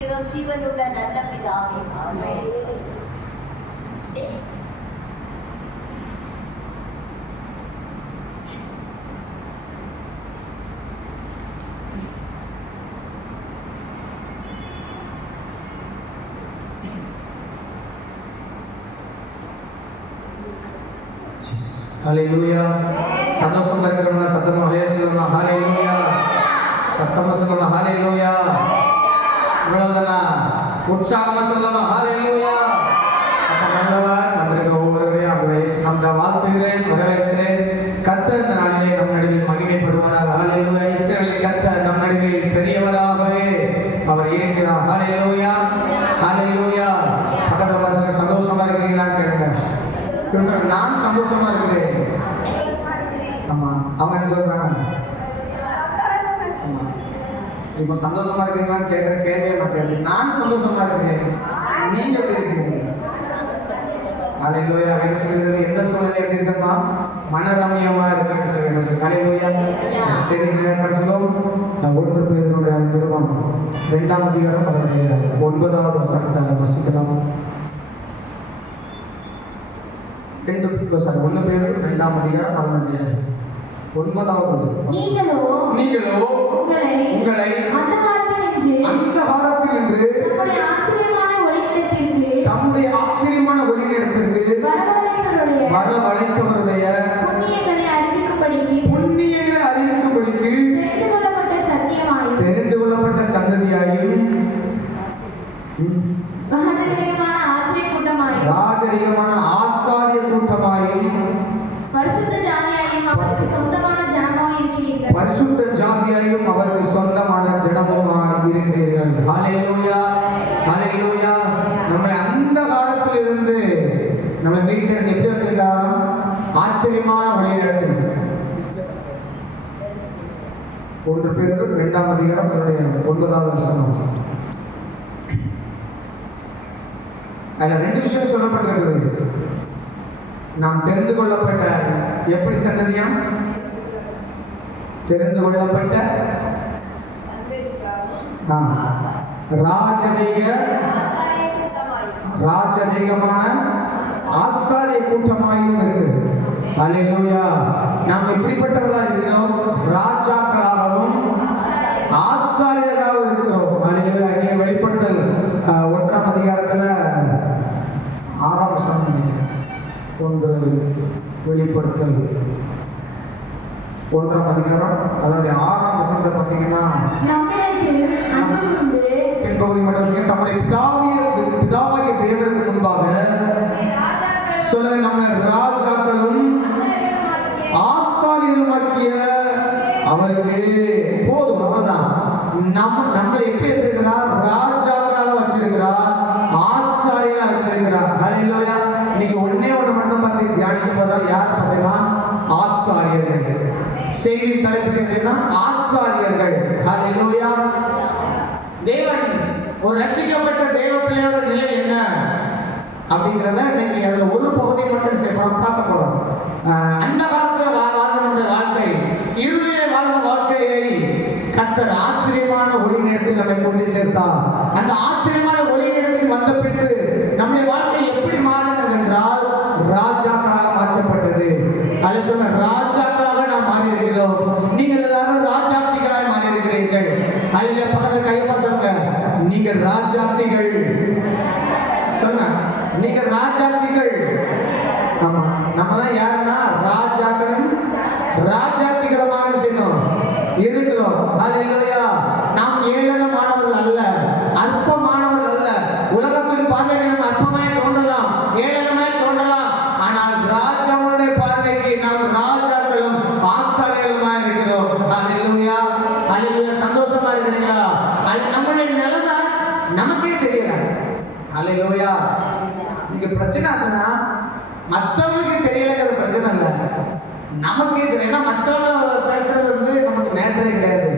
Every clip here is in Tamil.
ஜீவனுள்ள நல்ல பிதாவே, ஆமென். ஹல்லேலூயா. சந்தோஷமா இருக்கிறவங்க சத்தமா ஹல்லேலூயா சொல்லணும். ஹல்லேலூயா. சத்தமா சொல்லணும். ஹல்லேலூயா. இவ்வளவுதானா? உற்சாகமா சொல்லணும். ஹல்லேலூயா. நல்லவர் நம்மளுக்கு ஒவ்வொருவரையும் அவரை நாம் வாழ்த்துகிறேன், வரவேற்கிறேன். கர்த்தர் இந்த நாளிலே நம் நடுவில் மகிமைப்படுவாராக. ஹல்லேலூயா. இஸ்ரவேலின் கர்த்தர் நம் நடுவில் பெரியவராகவே அவர் இருக்கிறார். ஹல்லேலூயா. ஹல்லேலூயா. பக்கத்துல பசங்க சந்தோஷமா இருக்கிறீங்களா கேளுங்க. நான் சந்தோஷமா இருக்கிறேன். ஆமா, அவங்க என்ன சொல்றாங்க? இப்ப சந்தோஷமா இருக்கீங்களான்னு கேட்கிற கேள்வியே மாத்தியாச்சு. நான் சந்தோஷமா இருக்கிறேன். நீங்க எப்படி இருக்கீங்க? ஹல்லேலூயா. என்ன சொல்றது? எந்த சூழ்நிலை இருக்கமா மனரம்யமா இருக்குன்னு சொல்லுங்க. ஹல்லேலூயா. சரி, சொல்லுவோம். 1 பேதுருடைய நிருபம் 2ஆம் அதிகாரம் 9வது வசனத்தை வாசிக்கலாம். 1 பேதுரு 2ஆம் அதிகாரம் 9வது வசனம். நீங்களோ உங்களை அந்த காலத்தில் நின்று தம்முடைய ஆச்சரியமான ஒளியிடத்திற்கு வரவழைத்தவருடைய புண்ணியங்களை அறிவிக்கும்படிக்கு தெரிந்து கொள்ளப்பட்ட சந்ததியாயும் ராஜரீகமான ஆசாரிய கூட்டமாயும் பரிசுத்த ஜாதியாயும் அவருக்கு சொந்தமான ஜனமுமாய் இருக்கிறீர்கள். ஹல்லேலூயா. ஹல்லேலூயா. நம்மளை அந்த காலத்தில் இருந்து நம்மளை மீட்டெடுத்து எப்படி வச்சிருக்காரோ ஆச்சரியமான ஒளியிடத்தில் 1 பேதுரு 2ஆம் அதிகாரம் 9வது வசனம். அதுல 2 விஷயம் சொல்லப்பட்டிருக்கிறது. நாம் தெரிந்து கொள்ளப்பட்ட எப்படி சந்ததியா? தெரிந்து கொள்ளப்பட்ட ராஜரீகமான ஆசாரிய கூட்டமாயும் இருக்கு. ஹல்லேலூயா. நாம் எப்படிப்பட்டவர்களாக இருக்கிறோம்? ராஜாக்களாகவும் ஆசாரியர்களாகவும் இருக்கிறோம். ஹல்லேலூயா. இங்கே வெளிப்படுத்தல் 1ஆம் அதிகாரத்துல 6ஆம் வசனம். 1 வெளிப்படுத்தல் 1ஆம் அதிகாரம் அதனுடைய 6ஆம் வசனத்தை பார்த்தீங்கன்னா பின்பகுதி மட்டும் தம்முடைய பிதாவாகிய தேவனுக்கு முன்பாக சொல்ல நம்ம ராஜாக்களும் ஆசாரியருமாக்கிய அவருக்கு போதும். அவர்தான் நம்மளை எப்படி வச்சிருக்கிறார்? ராஜாக்களாக வச்சிருக்கிறார், ஆசாரியர்களா வச்சிருக்கிறார். ஹல்லேலூயா. இன்னைக்கு ஒண்ணு மட்டும் பார்த்து தியானிக்க போறோம். யார் பார்த்தீங்கன்னா ஆசாரியர்கள். செய்தி தலைப்பு ஆசாரியர்கள். ஹல்லேலூயா. தேவன் ஒரு ரட்சிக்கப்பட்ட தேவ பிள்ளையோட நிலை என்ன அப்படிங்கிறத இன்னைக்கு அதுல ஒரு பகுதி மட்டும் பார்க்க போறோம். அந்த காலத்துல வாழ்ந்த வாழ்க்கை, இருளிலே வாழ்ந்த வாழ்க்கையை கர்த்தர் ஆச்சரியமான ஒளி நேரத்தில் நம்மை கொண்டு சேர்த்தார். அந்த ஆச்சரியமான ஒளி நேரத்தில் வந்த பின்பு நம்முடைய வாழ்க்கை எப்படி மாறினது என்றால் ராஜாக்களாக மாற்றப்பட்டது. அதை சொன்ன ராஜாக்களாக நாம் மாறி இருக்கிறோம். நீங்கள் எல்லாரும் ராஜாத்திகளாக மாறி இருக்கிறீர்கள். அதில் பக்கத்தில் கைப்பா சொல்லுங்க, நீங்கள் ராஜாத்திகள். சொன்ன நீங்கள் ராஜாத்திகள். ஆமா, நம்மலாம் யாருன்னா ராஜாக்களும் ராஜாத்திகளுமாக செய்யணும் இருக்கிறோம். ஹல்லேலூயா. நாம் ஏளனமானவர்கள் அல்ல, அற்பமானவர்கள் அல்ல. உலகத்தின் பார்வைக்கு நம்ம அற்பமாய் தோன்றலாம், ஏளனமாய் தோன்றலாம். ஆனால் ராஜாவுடைய பார்வைக்கு நாம் ராஜாக்களும் ஆசாரியர்களுமாய் இருக்கிறோம். ஹல்லேலூயா. ஹல்லேலூயா. சந்தோஷமா இருக்கிறீங்களா? அது நம்முடைய நிலைமை நமக்கே தெரியல. ஹல்லேலூயா. நீங்க பிரச்சனை ஆகுதுன்னா மற்றவங்களுக்கு தெரியலங்கிற பிரச்சனை இல்லை, நமக்கே தெரியும். ஏன்னா மற்றவங்க பேசுறது நமக்கு மேட்டரே கிடையாது.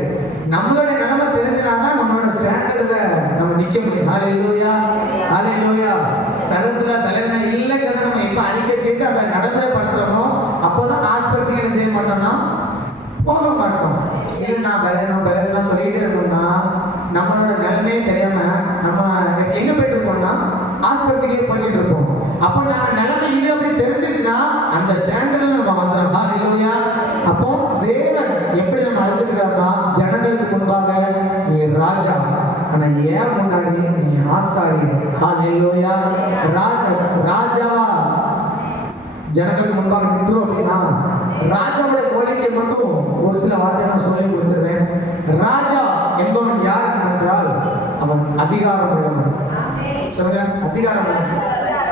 நம்மளுடைய நிலைமை தெரிஞ்சினாதான் நம்மளோட ஸ்டாண்டர்ட்ல நம்ம நிக்க முடியும். ஹல்லேலூயா. ஹல்லேலூயா. சரத்துல தலைவனை இல்லைங்கிறத நம்ம எப்ப அறிக்கை செய்து அதை நடைமுறைப்படுத்துறோமோ அப்போதான் ஆஸ்பத்திரிக்கு என்ன செய்ய மாட்டோம்னா போக மாட்டோம். இல்லை நான் பலவீனம் சொல்லிட்டே இருக்கோம்னா நம்மளோட நிலைமையே தெரியாம எங்க போயிட்டு இருப்போம்னா ஆஸ்பத்திரிக்கே போயிட்டு இருப்போம். அப்போ நம்ம நிலைமை இது அப்படி தெரிஞ்சிச்சுன்னா அந்த ஸ்டாண்டர்ட்ல நம்ம வந்துடும். ஹalleluya. அப்போ தேவன் எப்படி நம்ம அழைச்சிருக்காருன்னா, ஜனங்களுக்கு முன்பாக நீ ராஜா, ஆனா ஏன் முன்னாடி நீ ஆசாரி. ஹalleluya. ராஜாவா ஜனங்களுக்கு முன்பாக நிற்கிறோம் அப்படின்னா ராஜாவோட குவாலிட்டியை மட்டும் ஒரு சில வார்த்தை நான் சொல்லி கொடுத்துருவேன். ராஜா என்பவன் யார் என்றால் அவன் அதிகாரம் உள்ளவன். சொல்லுங்க, அதிகாரம் உள்ளவன்.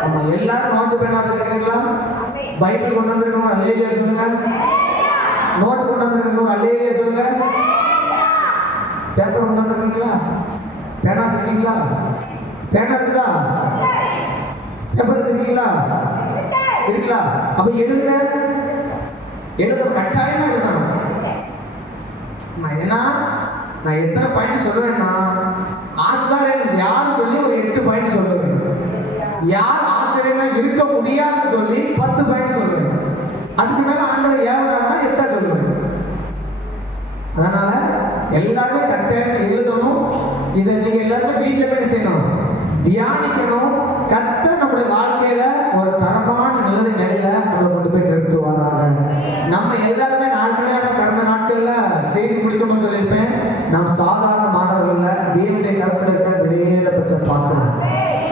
நம்ம எல்லாரும் நோட்டு பேனா வச்சிருக்கீங்களா? பைபிள் கொண்டு வந்திருக்கோம், அல்லேலூயா சொல்லுங்க. நோட்டு கொண்டு வந்திருக்கோம், அல்லேலூயா சொல்லுங்க. பேப்பர் கொண்டு வந்திருக்கீங்களா? பேனா வச்சிருக்கீங்களா? பேனா இருக்குதா? பேப்பர் வச்சிருக்கீங்களா? இருக்குங்களா? அப்ப எழுதுங்க, எழுத கட்டாயமா எழுதணும். ஏன்னா நான் எத்தனை பாயிண்ட் சொல்லுவேன்னா, ஆசாரியன் யார் சொல்லி ஒரு 8 பாயிண்ட் சொல்லுவேன். யார் ஆசிரியனா இருக்க முடியாதுன்னு சொல்லி 10 பாயிண்ட் சொல்லுவேன். அதுக்கு மேல ஆண்டவர் ஏவனா எக்ஸ்ட்ரா சொல்லுவேன். அதனால எல்லாருமே கட்டாயம் எழுதணும். இதை நீங்க எல்லாருமே வீட்டில் போய் செய்யணும், தியானிக்கணும். கர்த்தர் நம்முடைய வாழ்க்கையில ஒரு தரமான நல்ல நிலையில நம்மளை கொண்டு போய் நிறுத்துவாராக. நம்ம எல்லாருமே கடந்த நாட்கள்ல செய்தி முடிக்கணும்னு சொல்லியிருப்பேன். நாம் சாதாரண மாணவர்கள்ல தேவனுடைய கருத்துல இருக்க வெளியேற பட்ச பார்க்கிறோம்.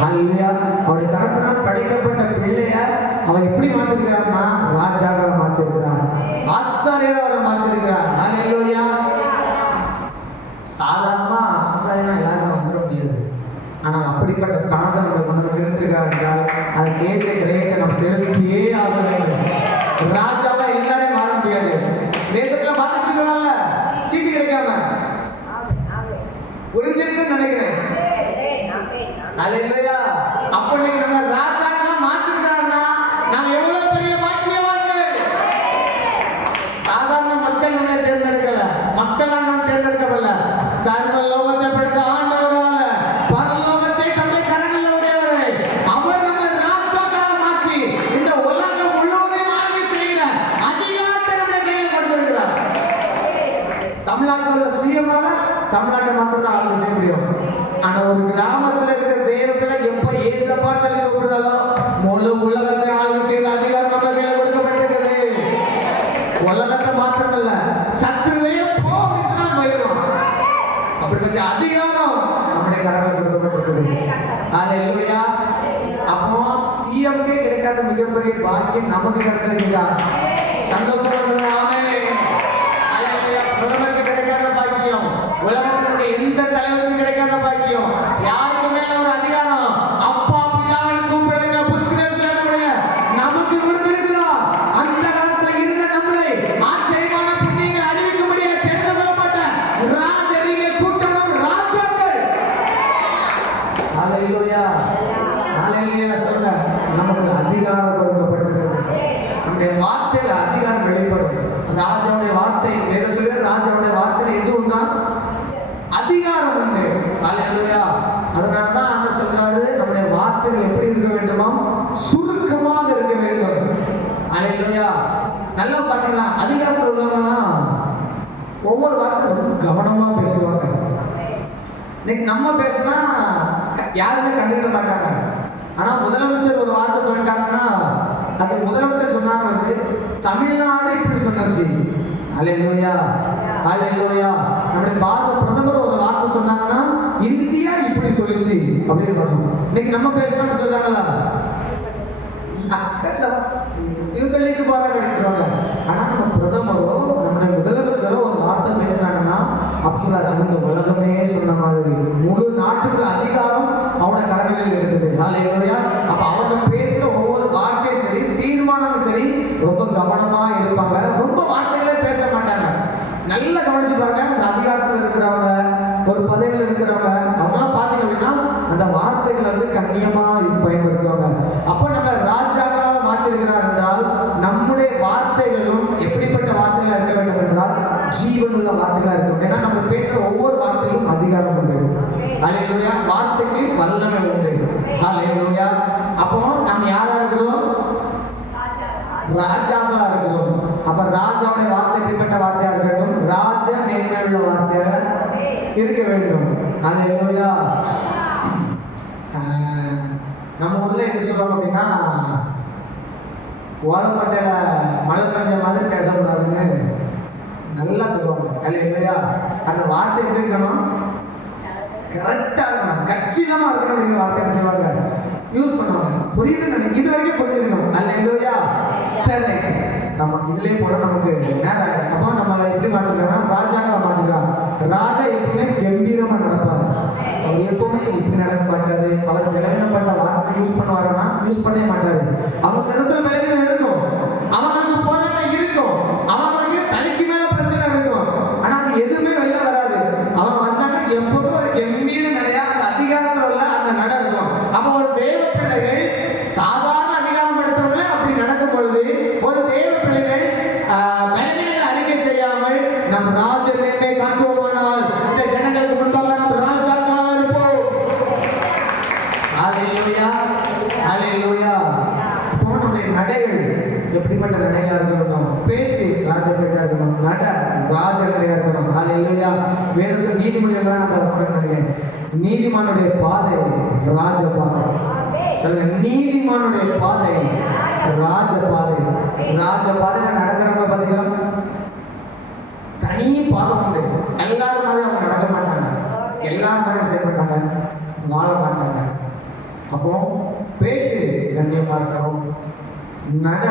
அல்லையா, அவருடைய கருத்தினால் படிக்கப்பட்ட பிள்ளைய அவர் எப்படி மாற்றிருக்கிறார்னா ராஜாவை மாற்றிருக்கிறார், ஆசாரியரை அவரை மாற்றிருக்கிறார். அல்லையா, சாதாரணமா ஆசாரியனா எல்லாரும் வந்துட முடியாது. ஆனால் அப்படிப்பட்ட ஸ்தானத்தை நம்ம கொண்டு நிறுத்திருக்கார் என்றால் அதுக்கு ஏற்ற கிரயத்தை நம்ம செலுத்தியே ஆக வேண்டும். ராஜாவா எல்லாரையும் மாற முடியாது. தேசத்துல பார்த்துட்டு இருக்கோம்ல, சீட்டு கிடைக்காம புரிஞ்சிருக்குன்னு நினைக்கிறேன். அல்லேலூயா. அப்ப நீங்க நம்ம ராஜாக்கெல்லாம் மாத்திருக்காருன்னா நாம எவ்வளவு பெரிய பாக்கியவான்கள். சாதாரண மக்கள் நம்ம தேர்ந்தெடுக்கல, மக்களால் நாம் தேர்ந்தெடுக்கப்படல. சர்வ லோகத்தை படைத்த ஆண்டவரால பரலோகத்தை தன்னுடைய கரங்களில் உடையவரை அவர் நம்ம ராஜாக்களாக மாற்றி இந்த உலகம் முழுவதையும் ஆட்சி செய்கிற அதிகாரத்தை நம்முடைய கையில் கொடுத்திருக்கிறார். தமிழ்நாட்டில் உள்ள சிஎம்ஆல தமிழ்நாட்டை மாத்திரம் தான் ஆளுகை செய்ய முடியும். ஆனா ஒரு கிராமத்துல இருக்கிற தேவர்களை எப்ப ஏசப்பா சொல்லி கூப்பிடுறாரோ முழு உலகத்தை ஆளுகை செய்த அதிகாரம் நம்ம கையில கொடுக்கப்பட்டிருக்கிறது. உலகத்தை மாத்திரமல்ல, சத்துருவையே போயிடும். அப்படி வச்ச அதிகாரம் நம்முடைய கரங்களில் கொடுக்கப்பட்டிருக்கிறது. அல்லேலூயா. அப்போ சிஎம்கே கிடைக்காத மிகப்பெரிய பாக்கியம் நமக்கு கிடைச்சிருக்கா? சந்தோஷமா சொல்லுங்க ஆமென். அல்லேலூயா. பிரதமருக்கு கிடைக்காத பாக்கியம், உலகத்தினுடைய எந்த தலைவருக்கும் கிடைக்காத பாக்கியம், யாருக்கு மேல ஒரு அதிகாரம் அப்பா பிதாவின் கூப்பிடுங்க புத்திரன் சொல்லக்கூடிய நமக்கு கொடுத்திருக்கிறார். அந்த காலத்துல இருந்த நம்மளை ஆச்சரியமான புண்ணியங்களை அறிவிக்க முடியாது தெரிந்து கொள்ளப்பட்ட ராஜரீக கூட்டமும் ராஜாக்கள். அல்லேலூயா. அல்லேலூயா சொல்லுங்க. நமக்கு அதிகாரம் கொடுக்கப்பட்டிருக்கிறது. நம்முடைய வார்த்தையில அதிகாரம் வெளிப்படுது. ராஜாவுடைய வார்த்தை வேற சொல்ற ராஜாவுடைய வார்த்தையில எது உண்டா? அதிகாரம் உண்டு. அல்லேலூயா. அதனால தான் ஆண்டவர் சொல்றாரு, நம்முடைய வார்த்தைகள் எப்படி இருக்க வேண்டுமா? சுருக்கமாக இருக்க வேண்டும். அல்லேலூயா. நல்லா பாத்தீங்களா, அதிகாரத்தில் உள்ளவங்கன்னா ஒவ்வொரு வார்த்தை ரொம்ப கவனமா பேசுவாங்க. இன்னைக்கு நம்ம பேசினா யாருமே கண்டுக்க மாட்டாங்க. ஆனா முதலமைச்சர் ஒரு வார்த்தை சொல்லிட்டாங்கன்னா அது முதலமைச்சர் சொன்னாங்க வந்து தமிழ்நாடு இப்படி சொன்னச்சு. அல்லேலூயா. அல்லேலூயா. நம்முடைய பாரத பிரதமர் ஒரு வார்த்தை சொன்னாங்கன்னா இந்தியா இப்படி சொல்லிச்சு அப்படின்னு சொல்லணும். இன்னைக்கு நம்ம பேசணும்னு சொல்றாங்களா? இவங்களுக்கு பாராட்டுவாங்க. ஆனா நம்ம பிரதமரோ நம்முடைய முதலமைச்சரோ ஒரு வார்த்தை பேசுறாங்கன்னா அப்படி சொல்லாது, அது இந்த உலகமே சொன்ன மாதிரி முழு நாட்டுக்குள்ள அதிகாரம் அவனோட கரங்களில் இருக்குது. அல்லேலூயா. அப்ப அவங்க பேசுற ஒவ்வொரு வார்த்தையும் சரி, தீர்மானமும் சரி, ரொம்ப கவனமா இருப்பாங்க. ரொம்ப வார்த்தைகளே பேச மாட்டாங்க. நல்லா கவனிச்சு பாருங்க. அந்த அதிகாரத்தில் இருக்கிறவங்க, ஒரு பதவியில் இருக்கிறவங்க, அவங்களாம் பார்த்தீங்க அப்படின்னா அந்த வார்த்தைகள் வந்து கண்ணியமா பயன்படுத்துவாங்க. அப்போ நம்ம ராஜாக்களாக மாற்றிருக்கிறார் என்றால் நம்முடைய வார்த்தைகளும் எப்படிப்பட்ட வார்த்தைகளா இருக்க வேண்டும் என்றால் ஜீவனுள்ள வார்த்தைகளா இருக்கும். ஏன்னா நம்ம பேசுற ஒவ்வொரு வார்த்தையும் அதிகாரம் உண்டு. அல்லேலூயா. வார்த்தைக்கு வல்லமை உண்டு. அல்லேலூயா. அப்போ நம்ம யாரா இருக்கிறோம்? ராஜாவா இருக்கிறோம். அப்ப ராஜாவுடைய வார்த்தை எப்படிப்பட்ட வார்த்தையா இருக்கட்டும்? ராஜ மேன்மையுள்ள வார்த்தையாக இருக்க வேண்டும். அல்லேலூயா. எப்படி சொல்லுவாங்க அப்படின்னா, ஓலப்பட்டையில மழை பெஞ்ச மாதிரி பேசக்கூடாதுன்னு நல்லா சொல்லுவாங்க. அல்லேலூயா. அந்த வார்த்தை எப்படி இருக்கணும்? கரெக்டா இருக்கணும், கச்சிதமா இருக்கணும் அப்படிங்கிற வார்த்தை செய்வாங்க, யூஸ் பண்ணுவாங்க. புரியுது நினைக்கிறேன், இது வரைக்கும் புரிஞ்சிருக்கணும். அல்லேலூயா. சரி, நம்ம இதுலயே போட நமக்கு நேரம். அப்போ நம்மளை எப்படி மாற்றிருக்காங்கன்னா ராஜாக்களை மாற்றிருக்காங்க. ராஜா எப்பவுமே கம்பீரமா நடப்பாரு. அவர் எப்பவுமே இப்படி நடக்க மாட்டாரு. அவர் விலகினப்பட்ட வார்த்தை யூஸ் பண்ணுவாருன்னா யூஸ் பண்ணவே மாட்டாரு. அவங்க சிறந்த விலகினம் இருக்கும், அவங்களுக்கு போராட்டம் இருக்கும், அவங்களுக்கு தலைக்கு மேல பிரச்சனை இருக்கும். ஆனா அது எதுவுமே வெளில வராது. அவங்க வந்தாங்க எப்பவுமே ஒரு கம்பீர நடையா அந்த அதிகாரத்துல உள்ள அந்த நட இருக்கும். அப்போ ஒரு தேவ பிள்ளைகள் சாதாரண அதிகாரம் படுத்தவங்கள அப்படி நடக்கும் பொழுது, ஒரு தேவ பிள்ளைகள் பலவீனங்களை அறிக்கை செய்யாமல் நம் ராஜர் மேன்மை காட்டுவோமானால் இந்த ஜனங்களுக்கு முன்பாக நாம் ராஜாக்களாக இருப்போம். ஹல்லேலூயா, ஹல்லேலூயா. அப்போ நம்முடைய நடைகள் எப்படிப்பட்ட நடைகளா இருக்கணும்? பேச்சு ராஜ பேச்சா இருக்கணும், நட ராஜ நடையா இருக்கணும். ஹல்லேலூயா. வேற சில நீதிமொழிகள் தான் அந்த வசனம் நினைக்கிறேன். நீதிமானுடைய பாதை ராஜ பாதை. சொல்லுங்க, நீதிமானுடைய பாதை ராஜ பாதை. ராஜ பாதையில நடக்கிறவங்க பாத்தீங்களா, தனி பாதம் உண்டு. எல்லாரும் மாதிரி அவங்க நடக்க மாட்டாங்க, எல்லாரும் மாதிரி செய்ய மாட்டாங்க, வாழ மாட்டாங்க. அப்போ பேச்சு கண்ணியமா இருக்கணும், நட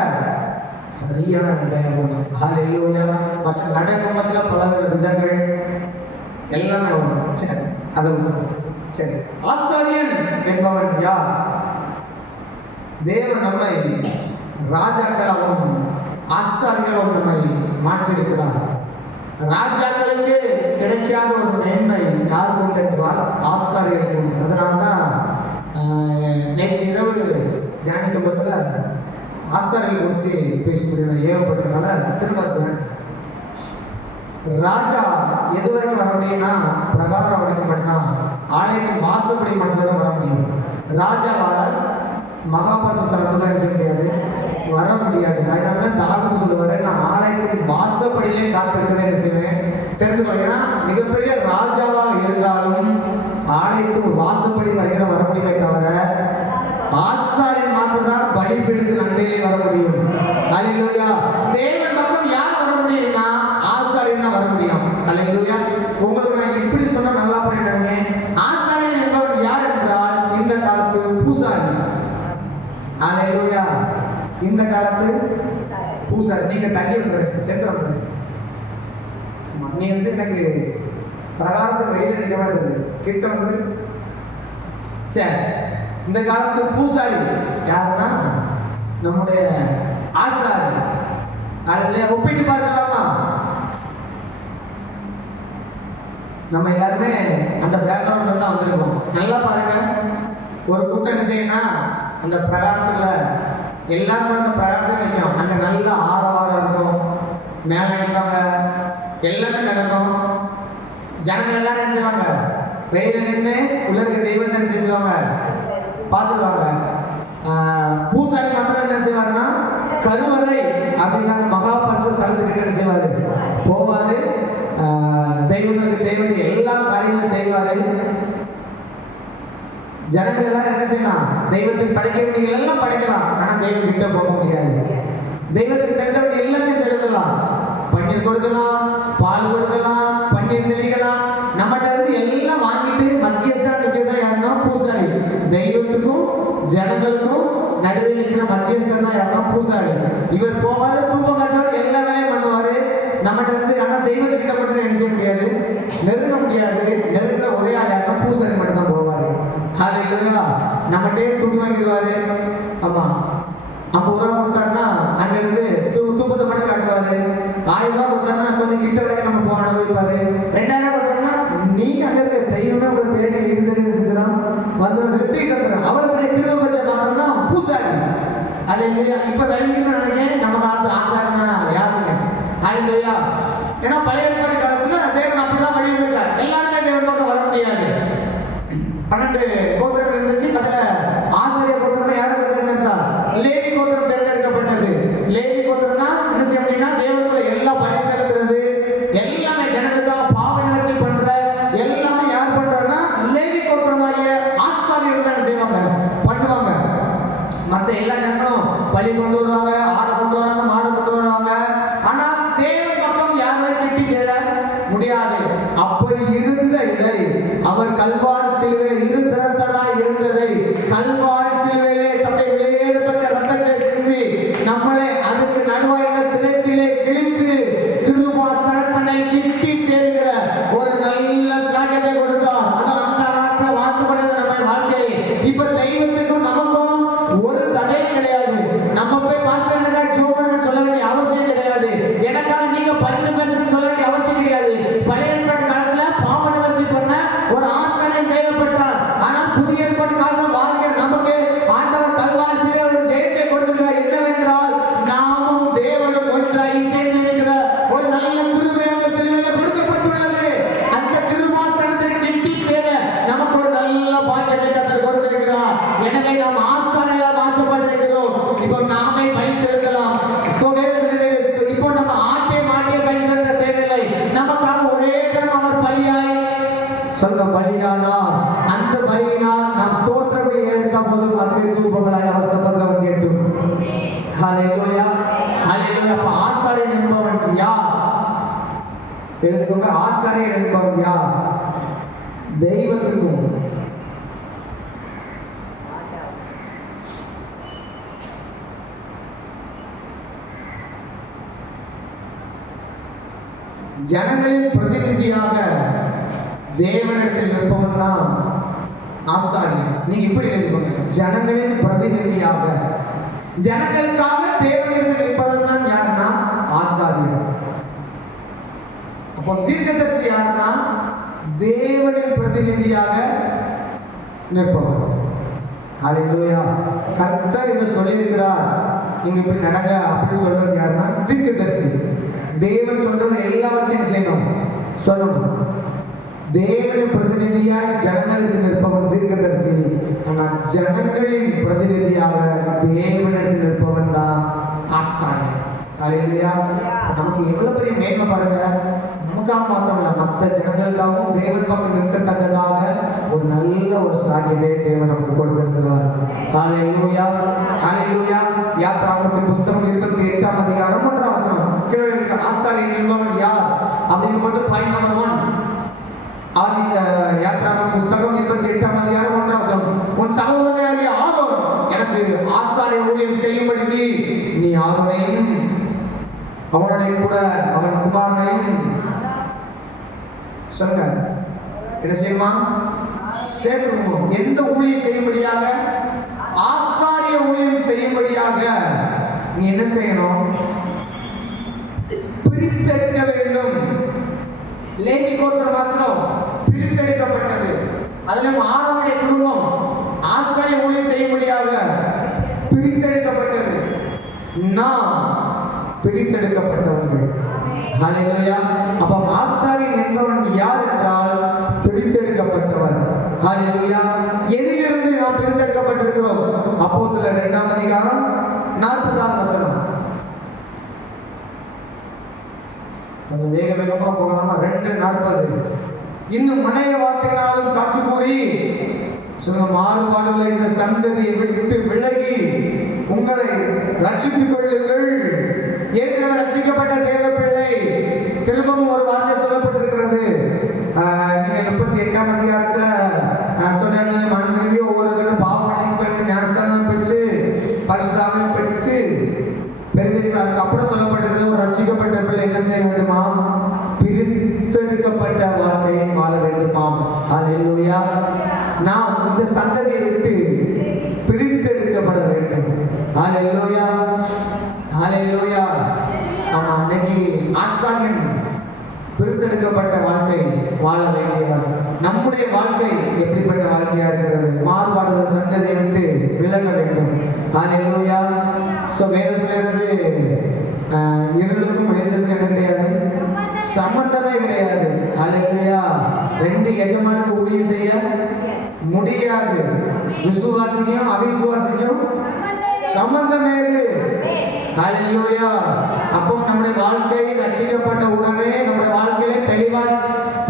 சரியான நடையா இருக்கணும். ஹல்லேலூயா. மற்ற நடைமுகத்துல பல விதங்கள் எல்லாமே வரும். சரி, அது சரி. ஆசாரியன் என்பவன் யார்? தேவன் நம்மை ராஜாக்களாகவும் ஆசாரியர்களும் நம்மை மாற்றியிருக்கிறார். ராஜாக்களுக்கு கிடைக்காத ஒரு மேன்மை யாருக்கு உண்டு என்றால் ஆசாரியர்களுக்கு உண்டு. அதனால்தான் நேற்று இரவு தியானிக்கும் போதுல ஆசாரியர்கள் குறித்து பேச முடியல, ஏவப்பட்டதுனால திரும்ப தியானிச்சேன். ராஜா எது வரைக்கும் வர முடியும்னா பிரகாரம் வரைக்கும் மட்டும்தான், ஆலயத்தின் வாசப்படி மட்டும்தான் வர முடியும். ராஜாவால் மகாபரிசுத்தலத்துல என்ன செய்ய முடியாது, வர முடியாது. அதனால தாவீது சொல்லுவாரு, நான் ஆலயத்தின் வாசப்படியிலே காத்திருக்கிறேன் என்ன செய்வேன் தெரிஞ்சுக்கணும். ஏன்னா மிகப்பெரிய ராஜாவாக இருந்தாலும் ஆலயத்தின் வாசப்படி வரைகிற வர முடியுமே தவிர ஆசாரியன் மாத்திரம் பலிபீடத்தில் அண்டையிலே வர முடியும். அல்லேலூயா. தேவன் பக்கம் யார் வர முடியும்னா ஆசாரியன் தான் வர முடியும். அல்லேலூயா. உங்களுக்கு நான் இப்படி சொன்னா நல்லா பண்ணிட்டாங்க. ஆசாரியன் என்பவர் யார் என்றால் இந்த காலத்து பூசாரி. அல்லேலூயா. இந்த காலத்து பூசாரி. நீங்க தள்ளி வந்துடுங்க, சென்று வந்துடுங்க. நீ வந்து எனக்கு பிரகாரத்துக்கு வெளியில நிற்கவே இருக்குது, கிட்ட வந்து சரி. இந்த காலத்து பூசாரி யாருன்னா நம்முடைய ஆசாரி. அதில் ஒப்பிட்டு பார்க்கலாமா? நம்ம எல்லாருமே அந்த பேக்ரவுண்ட்ல தான் வந்திருக்கோம். நல்லா பாருங்க, ஒரு கூட்டம் என்ன செய்யணும், அந்த பிரகாரத்துல எல்லாருமே அந்த பிரகாரத்தில் நிற்கும். அங்கே நல்ல ஆரவாரம் இருக்கும், மேலே நிற்பாங்க, எல்லாமே நடக்கும். ஜனங்கள் எல்லாரும் என்ன செய்வாங்க, வெயில நின்று உள்ள இருக்க தெய்வத்தை என்ன செஞ்சுவாங்க, பார்த்துருவாங்க. பூசாரி மாத்திரம் என்ன செய்வாருன்னா கருவறை அப்படின்னா மகாபரிசுத்த ஸ்தலத்துக்கு என்ன செய்வாரு, போவாரு, தெய்வங்களுக்கு செய்வது எல்லா காரியங்களும் செய்வாரு. ஜனங்கள் எல்லாரும் என்ன செய்யலாம், தெய்வத்துக்கு படைக்க வேண்டிய எல்லாம் படைக்கலாம், ஆனா தெய்வம் கிட்ட போக முடியாது. தெய்வத்துக்கு செலுத்த வேண்டிய எல்லாத்தையும் செலுத்தலாம், பன்னீர் கொடுக்கலாம், பால் கொடுக்கலாம், பன்னீர் தெளிக்கலாம். நம்மகிட்ட இருந்து எல்லாம் வாங்கிட்டு மத்தியஸ்தான் நிற்கிறதா யாருன்னா பூசாரி. தெய்வத்துக்கும் ஜனங்களுக்கும் நடுவில் நிற்கிற மத்தியஸ்தான் தான் யாருன்னா பூசாரி. இவர் போவாரு, தூக்கம் கட்டவர், எல்லா வேலையும் பண்ணுவாரு. நம்மகிட்ட இருந்து ஆனா தெய்வத்துக்கிட்ட மட்டும் என்ன செய்ய முடியாது, நெருங்க முடியாது. நெருங்கிற ஒரே ஆள் யாருன்னா பூசாரி மட்டும் தான் போவாரு. ஹல்லேலூயா. நம்மகிட்டே துணி வாங்கிடுவாரு. ஆமா, 50 ரூபா கொடுத்தாருன்னா அங்க இருந்து தூக்கத்தை மட்டும் காட்டுவாரு. 1000 ரூபா கொடுத்தாருன்னா கொஞ்சம் கிட்ட வரைக்கும் நம்ம போன அனுபவிப்பாரு. 2000 கொடுத்தாருன்னா நீங்க அங்க இருக்க தெய்வமே உங்களை தேடி வீடு செஞ்சிடும் வந்து தூக்கிட்டு வந்துடும். அவருடைய கிருபை பார்த்தோம்னா பூசாரி. அது இப்ப விளங்கின்னு நினைக்கிறேன். நம்ம காலத்து ஆசாரம்னா யாருங்க? ஹல்லேலூயா. ஏன்னா பழைய ஏற்பாடு காலத்துல தேவன் அப்படிதான் வழி வச்சார். எல்லாருமே தேவன் பக்கம் வர முடியாது. 12 கோத்திரம் இருந்துச்சு. அதுல ஆசிரியர் கோத்திரம் யாரு தேர்ந்தெடுத்தா? லேவி கோத்திரம் தேர்ந்தெடுக்கப்பட்டது. லேவி கோத்திரம்னா என்ன செய்ய அப்படின்னா தேவனுக்குள்ள எல்லா பலி செலுத்துறது, எல்லாமே ஜனங்களுக்காக பாவ நிவர்த்தி பண்ற எல்லாமே யார் பண்றாங்கன்னா லேவி கோத்திரமாகிய ஆசாரியர்கள் தான் செய்வாங்க, பண்ணுவாங்க. பலி கொண்டு வருவாங்க, ஆடை கொண்டு வராங்க, மாடு கொண்டு வருவாங்க. ஆனா தேவன் பக்கம் யாரும் கிட்டி சேர முடியாது. அப்படி இருந்த இதை அவர் கல்வாரி சிலுவையில் இரு திறத்தடாய் இருந்ததை கல்வாரி சிலுவையிலே தன்னுடைய வெளியேறப்பட்ட ரத்தத்தை சிந்தி நம்மளை அதுக்கு நடுவாயில திரைச்சிலே கிழித்து கிருபாசனத்தை கிட்டி சேர்கிற ஒரு நல்ல சாகத்தை கொடுத்தார். ஆனால் அந்த நாட்டில் வாழ்த்துப்பட்டது நம்ம வாழ்க்கையை. இப்ப தெய்வத்துக்கும் நமக்கும் ஒரு தடை கிடையாது. நம்ம போய் பாஸ்டர் எனக்காக ஜோபன் சொல்ல வேண்டிய அவசியம் கிடையாது. எனக்காக நீங்க பரிந்து பேசணும்னு சொல்ல வேண்டிய அவசியம் கிடையாது. பழைய ஏற்பாட்டு காலத்துல பாவ நிவர்த்தி பண்ண ஒரு ஆசாரியன் தேவைப்பட்டார். ஆனால் புதிய ஏற்பாட்டு காலத்தில் வாழ்க்கை நமக்கு ஆண்டவர் கல்வாரியிலே ஒரு ஜெயத்தை கொடுக்கிறார். என்னவென்றால் நாமும் தேவனும் ஒன்றாய் சேர்ந்திருக்கிற ஒரு நல்ல கிருபையான சிலுவையிலே கொடுக்கப்பட்டுள்ளது. அந்த கிருபாசனத்தை கிட்டி சேர நமக்கு ஒரு நல்ல பாக்கியத்தை கர்த்தர் கொடுத்திருக்கிறார். எனவே நாம் ஆசாரியர்களாக மாற்றப்பட்டிருக்கிறோம். இப்போ நாமே பலி செலுத்தலாம். இப்போ நம்ம மாட்டிய பலி செலுத்த தேவையில்லை. நமக்காக ஒரே தரம் அவர் பலியாய் சொல்ல பலியானார். அந்த பலியினால் நாம் ஸ்தோத்திரத்தை ஏற்க போதும் அதுவே தூபங்களாய் அவர் சம்பந்தம் கேட்டும். ஹல்லேலூயா, ஹல்லேலூயா. அப்ப ஆசாரியன் என்பவன் யார்? எழுதுங்க. ஆசாரியன் என்பவன் யார்? தெய்வத்துக்கும் ஜனங்களின் பிரதிநிதியாக தேவனிடத்தில் இருப்பவன் தான் ஆசாரியன். நீங்க இப்படி எழுதிக்கோங்க. ஜனங்களின் பிரதிநிதியாக, ஜனங்களுக்காக தேவனிடத்தில் இருப்பவன் தான் யாருன்னா ஆசாரியன். அப்போ தீர்க்கதரிசி யாருன்னா தேவனின் பிரதிநிதியாக நிற்பவன். ஹல்லேலூயா. கர்த்தர் இதை சொல்லியிருக்கிறார், நீங்க இப்படி நடங்க அப்படி சொல்றது யாருன்னா தீர்க்கதரிசி. தேவன் சொல்றது எல்லாவற்றையும் செய்யணும், சொல்லணும். தேவனின் பிரதிநிதியாய் ஜனங்களிடத்தில் நிற்பவன் தீர்க்கதரிசி. ஆனால் ஜனங்களின் பிரதிநிதியாக தேவனிடத்தில் நிற்பவன் தான் ஆசாரியன். ஹல்லேலூயா. நமக்கு எவ்வளவு பெரிய மேன்மை பாருங்க. நமக்காக மாத்திரம் இல்லை, மற்ற ஜனங்களுக்காகவும் தேவன் பக்கம் நிற்கத்தக்கதாக ஒரு நல்ல ஒரு சாகியத்தை தேவன் நமக்கு கொடுத்திருக்கிறார். ஹல்லேலூயா, ஹல்லேலூயா. யாத்ராகமத்தின் புஸ்தகம் 28ஆம் அதிகாரம் 1ஆம் வசனம். ஆசாரியன் என்பவன் யார் அப்படின்னு மட்டும் பாயிண்ட் நம்பர் 1. யாத்ராகம புஸ்தகம் 28ஆம் அதிகாரம் 1ஆம் வசனம். உன் சகோதரனாகிய ஆரோன் எனக்கு ஆசாரிய ஊழியம் செய்யும்படி நீ ஆரோனையும் அவனுடைய கூட அவன் குமாரனையும் சொல்லுங்க என்ன செய்யுமா சேர்க்கணும். எந்த ஊழியம் செய்யும்படியாக? ஆசாரிய ஊழியம் செய்யும்படியாக நீ என்ன செய்யணும்? பிரித்தெடுக்க வேண்டும். லேவி கோத்திரம் மாத்திரம் பிரித்தெடுக்கப்பட்டது. அதிலும் ஆரோனுடைய குடும்பம் ஆசாரிய ஊழியம் செய்யும்படியாக பிரித்தெடுக்கப்பட்டது. நாம் பிரித்தெடுக்கப்பட்டவர்கள். ஹல்லேலூயா. அப்ப ஆசாரியன் என்பவன் யார் என்றால் பிரித்தெடுக்கப்பட்டவன். ஹல்லேலூயா. எதிலிருந்து நாம் பிரித்தெடுக்கப்பட்டிருக்கிறோம்? அப்போஸ்தலர் 2ஆம் அதிகாரம் 40ஆம் வசனம். கொஞ்சம் வேகமா போகலாமா? 2:40. இன்னும் அநேக வார்த்தைகளாலும் சாட்சி கூறி மாறுபாடுள்ள இந்த சந்ததியை விட்டு விலகி உங்களை ரட்சித்துக் கொள்ளுங்கள். ஏற்கனவே ரட்சிக்கப்பட்ட தேவ பிள்ளை திரும்பவும் ஒரு வார்த்தை சொல்லப்பட்டிருக்கிறது. நீங்க 38ஆம் அதிகாரத்துல சொன்ன மனிதனையும் ஒவ்வொருவரும் பாவம் மன்னிப்பு ஞானஸ்தானம் பெற்று பரிசுத்தாவியை பெற்று பெருமைகள். அதுக்கப்புறம் சொல்லப்பட்டிருக்கிறது ஒரு ரட்சிக்கப்பட்ட பிள்ளை என்ன செய்ய வேண்டுமா? பிரித்தெடுக்கப்பட்ட வாழ்க்கையை வாழ வேண்டுமாம். ஹல்லேலூயா. நாம் இந்த சந்ததியை விட்டு பிரித்தெடுக்கப்பட வேண்டும். ஹல்லேலூயா, ஹல்லேலூயா. நம்ம அன்னைக்கு ஆசாரியன் பிரித்தெடுக்கப்பட்ட வாழ்க்கை வாழ வேண்டியவர். நம்முடைய வாழ்க்கை எப்படிப்பட்ட வாழ்க்கையா இருக்கிறது? மாறுபாடுகள் சந்ததியை விட்டு விலக வேண்டும். ஹல்லேலூயா. வேறு சொல்றது இருளுக்கும் வெளிச்சத்துக்கும் என்ன கிடையாது? சம்பந்தமே கிடையாது. ஹல்லேலூயா. 2 எஜமானுக்கு ஊழியம் செய்ய முடியாது. விசுவாசிக்கும் அவிசுவாசிக்கும் சம்பந்தமே இல்லை. ஹல்லேலூயா. அப்போ நம்முடைய வாழ்க்கை ரட்சிக்கப்பட்ட உடனே நம்முடைய வாழ்க்கையில தெளிவாய்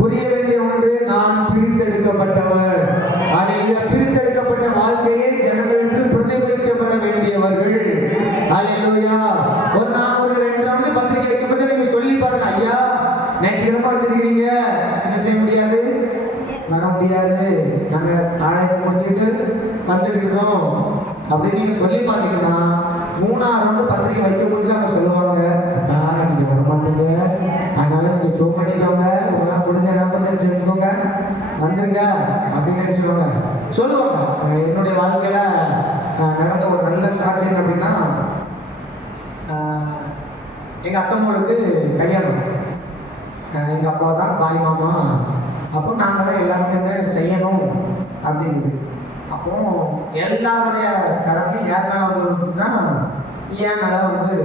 புரிய வேண்டிய ஒன்று, நான் பிரித்தெடுக்கப்பட்டவர். ஹல்லேலூயா. பிரித்தெடுக்கப்பட்ட வாழ்க்கையை ஜனங்களுக்கு பிரதிபலிக்கப்பட வேண்டியவர்கள். முடியாது, நாங்க ஆலயத்தை முடிச்சுட்டு வந்துக்கிட்டோம் அப்படின்னு நீங்க சொல்லி பார்த்தீங்கன்னா 3ஆம் ரவுண்டு பத்திரிக்கை வைக்கும் போது அவங்க சொல்லுவாங்க, நீங்க வர மாட்டீங்க, அதனால நீங்க ஜோம் பண்ணிக்கோங்க, உங்களால் முடிஞ்ச இடம் கொஞ்சம் செஞ்சுக்கோங்க, வந்துருங்க அப்படின்னு சொல்லுவாங்க. என்னுடைய வாழ்க்கையில நடந்த ஒரு நல்ல சாட்சி என்ன அப்படின்னா, எங்கள் அத்தம்மாவுக்கு கல்யாணம். எங்கள் அப்பா தான் தாய் மாமா. அப்போ நாங்கள் தான் எல்லாருமே செய்யணும் அப்படின்னு. அப்போ எல்லாருடைய கடமை யார் மேலே வந்து விழுந்துச்சுன்னா ஏன் மேலே வந்து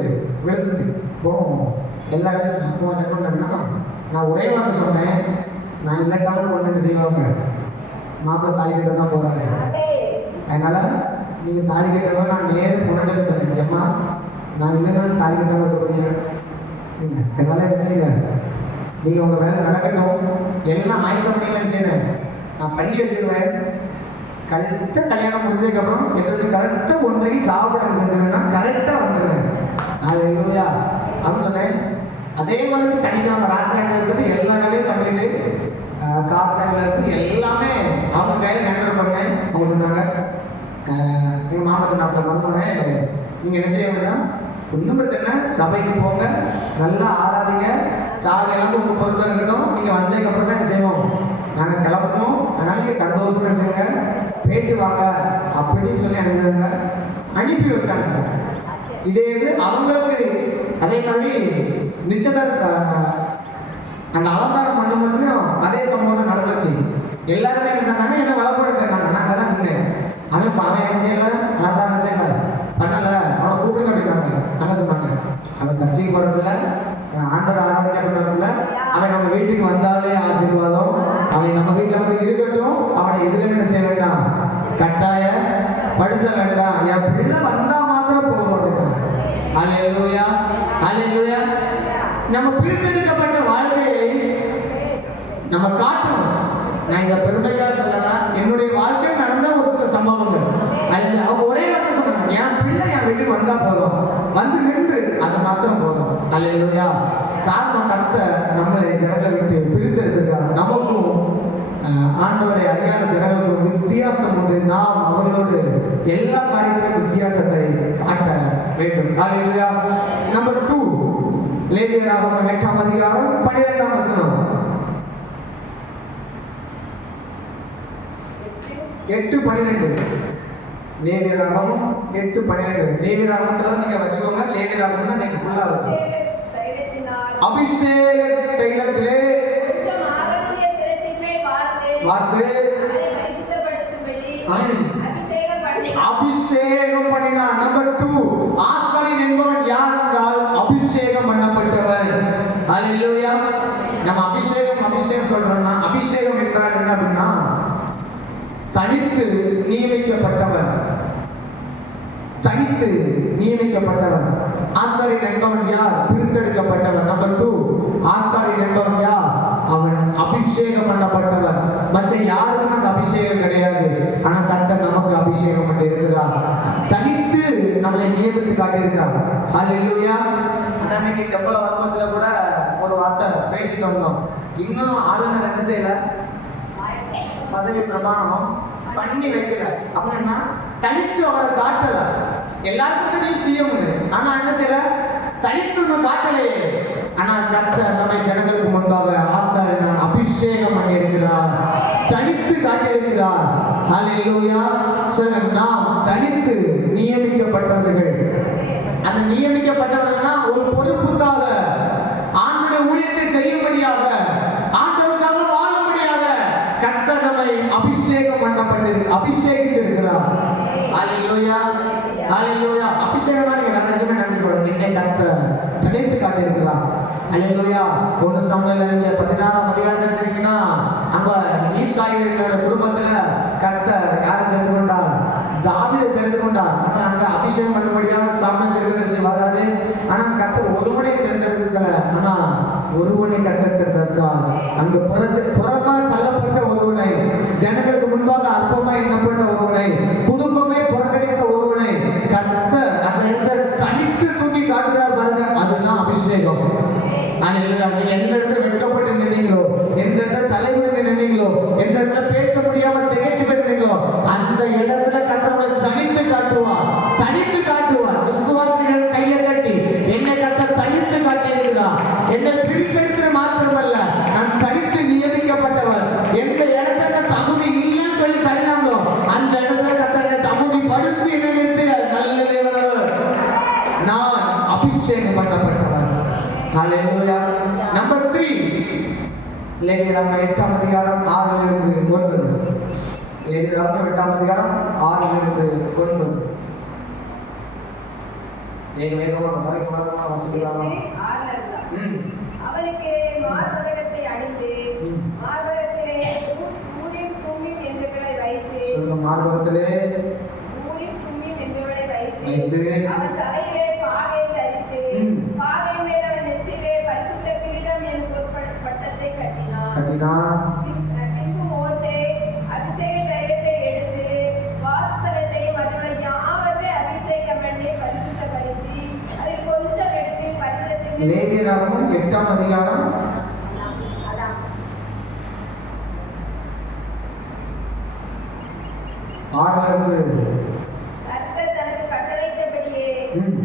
விழுந்துட்டு. அப்போ எல்லாருமே அப்போ என்ன பண்ணேன்னா, நான் ஒரே வார்த்தை சொன்னேன், நான் இல்லைட்டாலும் கொண்டு செய்வாங்க, மாப்பிள்ளை தாலி கட்ட தான் போகிறாரு, அதனால நீங்கள் தாலி கட்டணும். நான் நேரம் கொண்டு சொன்னேன், ஏம்மா நான் இல்லைனாலும் தாலி கட்ட போறீங்க, அதனால என்ன செய்யுங்க, நீங்கள் உங்கள் வேலை நடக்கட்டும், எல்லாம் ஆயத்தம் பண்ணீங்கன்னு செய்யறேன், நான் பண்ணி வச்சுருவேன். கரெக்டாக கல்யாணம் முடிஞ்சதுக்கப்புறம் எங்களுக்கு கரெக்டாக 1:30 சாப்பிட செஞ்சுருவேன்னா கரெக்டாக வந்துடுவேன். அது இல்லையா அப்படின்னு சொன்னேன். அதே மாதிரி சனிக்கிழமை ராத்திரி இருக்கிறது எல்லா வேலையும் பண்ணிட்டு கார் சேனல் இருந்து எல்லாமே அவங்க கையில் ஹேண்டில் பண்ணேன். அவங்க சொன்னாங்க, எங்கள் மாமத்தை நான் பண்ணுவாங்க, நீங்கள் என்ன செய்யணும்னா ஒன்றும் பிரச்சனை, சபைக்கு போங்க, நல்லா ஆராதிங்க, சாவையெல்லாம் உங்கள் பொருளாக இருக்கட்டும், நீங்கள் வந்ததுக்கப்புறம் தான் என்ன செய்வோம், நாங்கள் கிளம்பணும், அதனால் நீங்கள் சந்தோஷமாக செய்யுங்க, போயிட்டு வாங்க அப்படின்னு சொல்லி அனுப்பி வச்சாங்க. இதே இது அவங்களுக்கு அதே மாதிரி நிச்சயதார்த்த அந்த அலங்காரம் பண்ணும் போச்சும் அதே சம்பவம் நடந்துச்சு. எல்லாருமே இருந்தாங்க, என்ன வளப்படுத்தாங்க, நாங்கள் தான் நின்றேன். அவன் என்ன செய்யல, அலங்காரம் செய்யல, பண்ணல, அவனை கூப்பிடுங்க அப்படின்னாங்க. என்ன சொன்னாங்க, அவன் சர்ச்சைக்கு போறதில்ல, ஆண்டவர் ஆராதனை பண்ணுறதில்ல, அவன் நம்ம வீட்டுக்கு வந்தாலே ஆசீர்வாதம், அவன் நம்ம வீட்டில் வந்து இருக்கட்டும், அவனை எதுல என்ன செய்ய வேண்டாம், கட்டாய படுத்த வேண்டாம், என் பிள்ளை வந்தா மாத்திரம் போதும் அப்படின்னாங்க. அல்லேலூயா, அல்லேலூயா. நம்ம பிரித்தெடுக்கப்பட்ட வாழ்க்கையை நம்ம காட்டணும். நான் இதை பெருமைக்காக சொல்லலாம், என்னுடைய வாழ்க்கையில் நடந்த ஒரு சில சம்பவங்கள். அல்ல அவங்க ஒரே வார்த்தை சொன்னாங்க, என் பிள்ளை என் வீட்டுக்கு வந்தா போதும், வந்து நின்று அது மாத்திரம் போதும். அல்லேலூயா. காரணம் கர்த்தர் நம்மளை ஜனங்களை விட்டு பிரித்தெடுத்திருக்காங்க. நமக்கும் ஆண்டவரை அறியாத ஜனங்களுக்கும் வித்தியாசம் உண்டு. நாம் அவர்களோடு எல்லா காரியத்திலும் வித்தியாசத்தை காட்ட வேண்டும். அல்லேலூயா. நம்பர் 2, லேவியராகமம் 8ஆம் அதிகாரம் 12ஆம் வசனம். 8:12 லேவியராகமம் 8:12. லேவியராகமத்துல நீங்க வச்சுக்கோங்க, லேவியராகமம்னா நீங்க ஃபுல்லா இருக்கும். அபிஷேக தைலத்திலே வார்த்தை அபிஷேகம் பண்ணினா. நம்பர் 2, ஆசாரியன் என்பவன் யார் என்றால் அபிஷேகம் பண்ணப்பட்டவன். அல்லேலூயா. நம்ம அபிஷேகம் சொல்றோம்னா அபிஷேகம் என்றால் என்ன அப்படின்னா தனித்து நியமிக்கப்பட்டவன். தனித்து நியமிக்கப்பட்டவன். ஆசாரியன் என்பவன் யார்? பிரித்தெடுக்கப்பட்டவன். நம்பர் 2, ஆசாரியன் என்பவன் யார்? அவன் அபிஷேகம் பண்ணப்பட்டவன். மற்ற யாருக்கும் அந்த அபிஷேகம் கிடையாது. ஆனா கர்த்தர் நமக்கு அபிஷேகம் பண்ணி இருக்கிறார். தனித்து நம்மளை நியமித்து காட்டியிருக்கிறார். அல்லேலூயா. அன்னைக்கு டெம்பிள் வரும்போதுல கூட ஒரு வார்த்தை பேசிட்டு வந்தோம். இன்னும் ஆளுநர் என்ன செய்யல, பதவி பிரமாணம் பண்ணி வைக்கல. அப்படின்னா தனித்து அவரை காட்டல. எல்லாருக்கும் நீ செய்ய முடியும், ஆனா என்ன செய்யல, தனித்து காட்டலையே. ஆனா கர்த்தர் நம்மை ஜனங்களுக்கு முன்பாக ஆசாரியன் அபிஷேகம் பண்ணி இருக்கிறார், தனித்து காட்டியிருக்கிறார். அல்லேலூயா. சரி, நாம் தனித்து நியமிக்கப்பட்டவர்கள். அந்த நியமிக்கப்பட்டவர்கள்னா ஒரு பொறுப்புக்காக, ஆண்டவருடைய ஊழியத்தை செய்யும்படியாக, ஆண்டவருக்காக வாழும்படியாக கர்த்தர் நம்மை அபிஷேகம் பண்ணப்பட்டு அபிஷேகித்திருக்கிறார். அல்லேலூயா, அல்லேலூயா. அபிஷேகம் நீங்க நிறைய நினைச்சுக்கணும். நீங்க கர்த்தர் தனித்து காட்டியிருக்கிறார். அல்லேலூயா. 1 சாமுவேல் 16ஆம் அதிகாரம் எடுத்தீங்கன்னா அங்க ஈசாயியோட குடும்பத்துல கர்த்தர் யாரை தெரிந்து கொண்டார்? தாவீதை தெரிந்து கொண்டார். ஆனா அங்க அபிஷேகம் பண்ணும்படியாக சாமுவேல் தீர்க்கதரிசி வராது. ஆனா கர்த்தர் ஒருவனை தேர்ந்தெடுக்கல, ஆனா ஒருவனை கர்த்தர் தேர்ந்தெடுத்தார். அங்கு புறமாய் தள்ளப்பட்ட ஒருவனை, ஜனங்களுக்கு முன்பாக அற்பமாய் எண்ணப்பட்ட ஒருவனை, குடும்பமே புறக்கணித்த ஒருவனை கர்த்தர் அந்த இடத்துல தனித்து தூக்கி காட்டுறார் பாருங்க. அதுதான் அபிஷேகம். நீங்க எந்த இடத்துல வெட்கப்பட்டு நின்னீங்களோ, எந்த இடத்துல தலைவர்கள் நின்னீங்களோ, எந்த இடத்துல பேச நம்ம திகழ்ச்சி பெறுவீங்களோ அந்த இடத்துல கர்த்தர் தனித்து காட்டுவார், தனித்து காட்டுவார். விசுவாசிகள் கையை தட்டி என்னை கர்த்தர் தனித்து காட்டியிருக்கிறார், என்னை பிரித்தெடுத்து மாத்திரமல்ல நான் தனித்து நியமிக்கப்பட்டவர், எந்த இடத்துல தகுதி இல்லைன்னு சொல்லி தருணாங்களோ அந்த இடத்துல கர்த்தர் தகுதி படுத்தி நினைத்து நல்ல தேவனவர், நான் அபிஷேகம் பண்ணப்பட்டவர். ஹல்லேலூயா. நம்பர் 3 லேவியராகமம் 8ஆம் அதிகாரம் 6 இருந்து 9. லேவியராகமம் 8ஆம் அதிகாரம் 6 இருந்து 9. வேகமாக வாசிக்கலாமா? அவனுக்கு மார்பதகத்தை அணிந்து மார்பகத்திலே ஊரிம் தும்மிம் என்றவளை வைத்து மார்பகத்திலே ஊரிம் தும்மிம் என்றவளை வைத்து வைத்து அவன் தலையிலே பாகை தரித்து பாகை மேல் அவன் நெற்றிலே பரிசுத்த கிரீடம் என்னும் ஒரு பட்டத்தை கட்டினான். பின்பு மோசே அபிஷேக தைலத்தை எடுத்து வாசஸ்தலத்தையும் அதனுடைய யாவற்றை அபிஷேகம் பண்ணி பரிசுத்தப்படுத்தி அதில் கொஞ்சம் எடுத்து பரிசுத்தத்தின் லேவியராகமம் 8ஆம் அதிகாரம் 6 இருந்து கர்த்தர் தனக்கு கட்டளையிட்டபடியே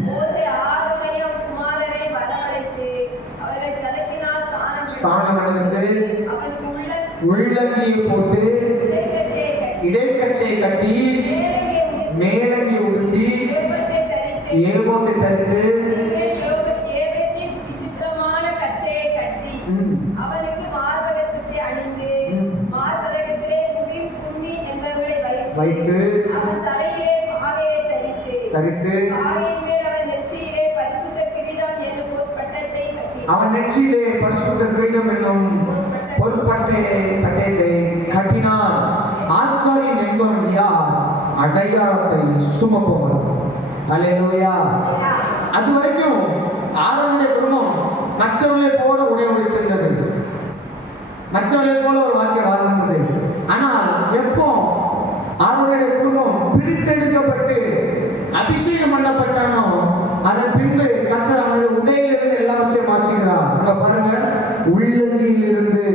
மோசே ஆரோனையும் குமாரனை வரவழைத்து அவர்களை தலைக்கினால் ஸ்நானம் அணிவித்து அவனுக்கு உள்ளங்கியை போட்டு இடைக்கச்சை கட்டி மேலங்கி உடுத்தி ஏபோத்தை தரித்து விசித்திரமான கச்சையை கட்டி அவனுக்கு மார்பகத்தை அணிந்து மார்பகத்திலே உரிம் தும்மி என்பவர்களை வைத்து அவன் தலையிலே பாகையை தரித்து பாகையின் மேல் அவன் நெற்றியிலே பரிசுத்த கிரீடம் என்னும் ஒரு பட்டத்தை கட்டி அவன் நெற்றியிலே பரிசுத்த கிரீடம் என்னும் ஒரு பட்டயத்தை கட்டினான். ஆசாரியன் என்பவன் யார்? அடையாளத்தை சுமப்பவன். ஹல்லேலூயா. அது வரைக்கும் ஆரோனுடைய குடும்பம் மற்றவர்களை போல உடை உடுத்திருந்தது, மற்றவர்களை போல ஒரு வாழ்க்கை வாழ்ந்தது. ஆனால் எப்போ ஆரோனுடைய குடும்பம் பிரித்தெடுக்கப்பட்டு அபிஷேகம் பண்ணப்பட்டானோ அதன் பின்பு கர்த்தர் அவனுடைய உடையிலிருந்து எல்லாவற்றையும் மாற்றுகிறார். அங்க பாருங்க, உள்ளங்கியில் இருந்து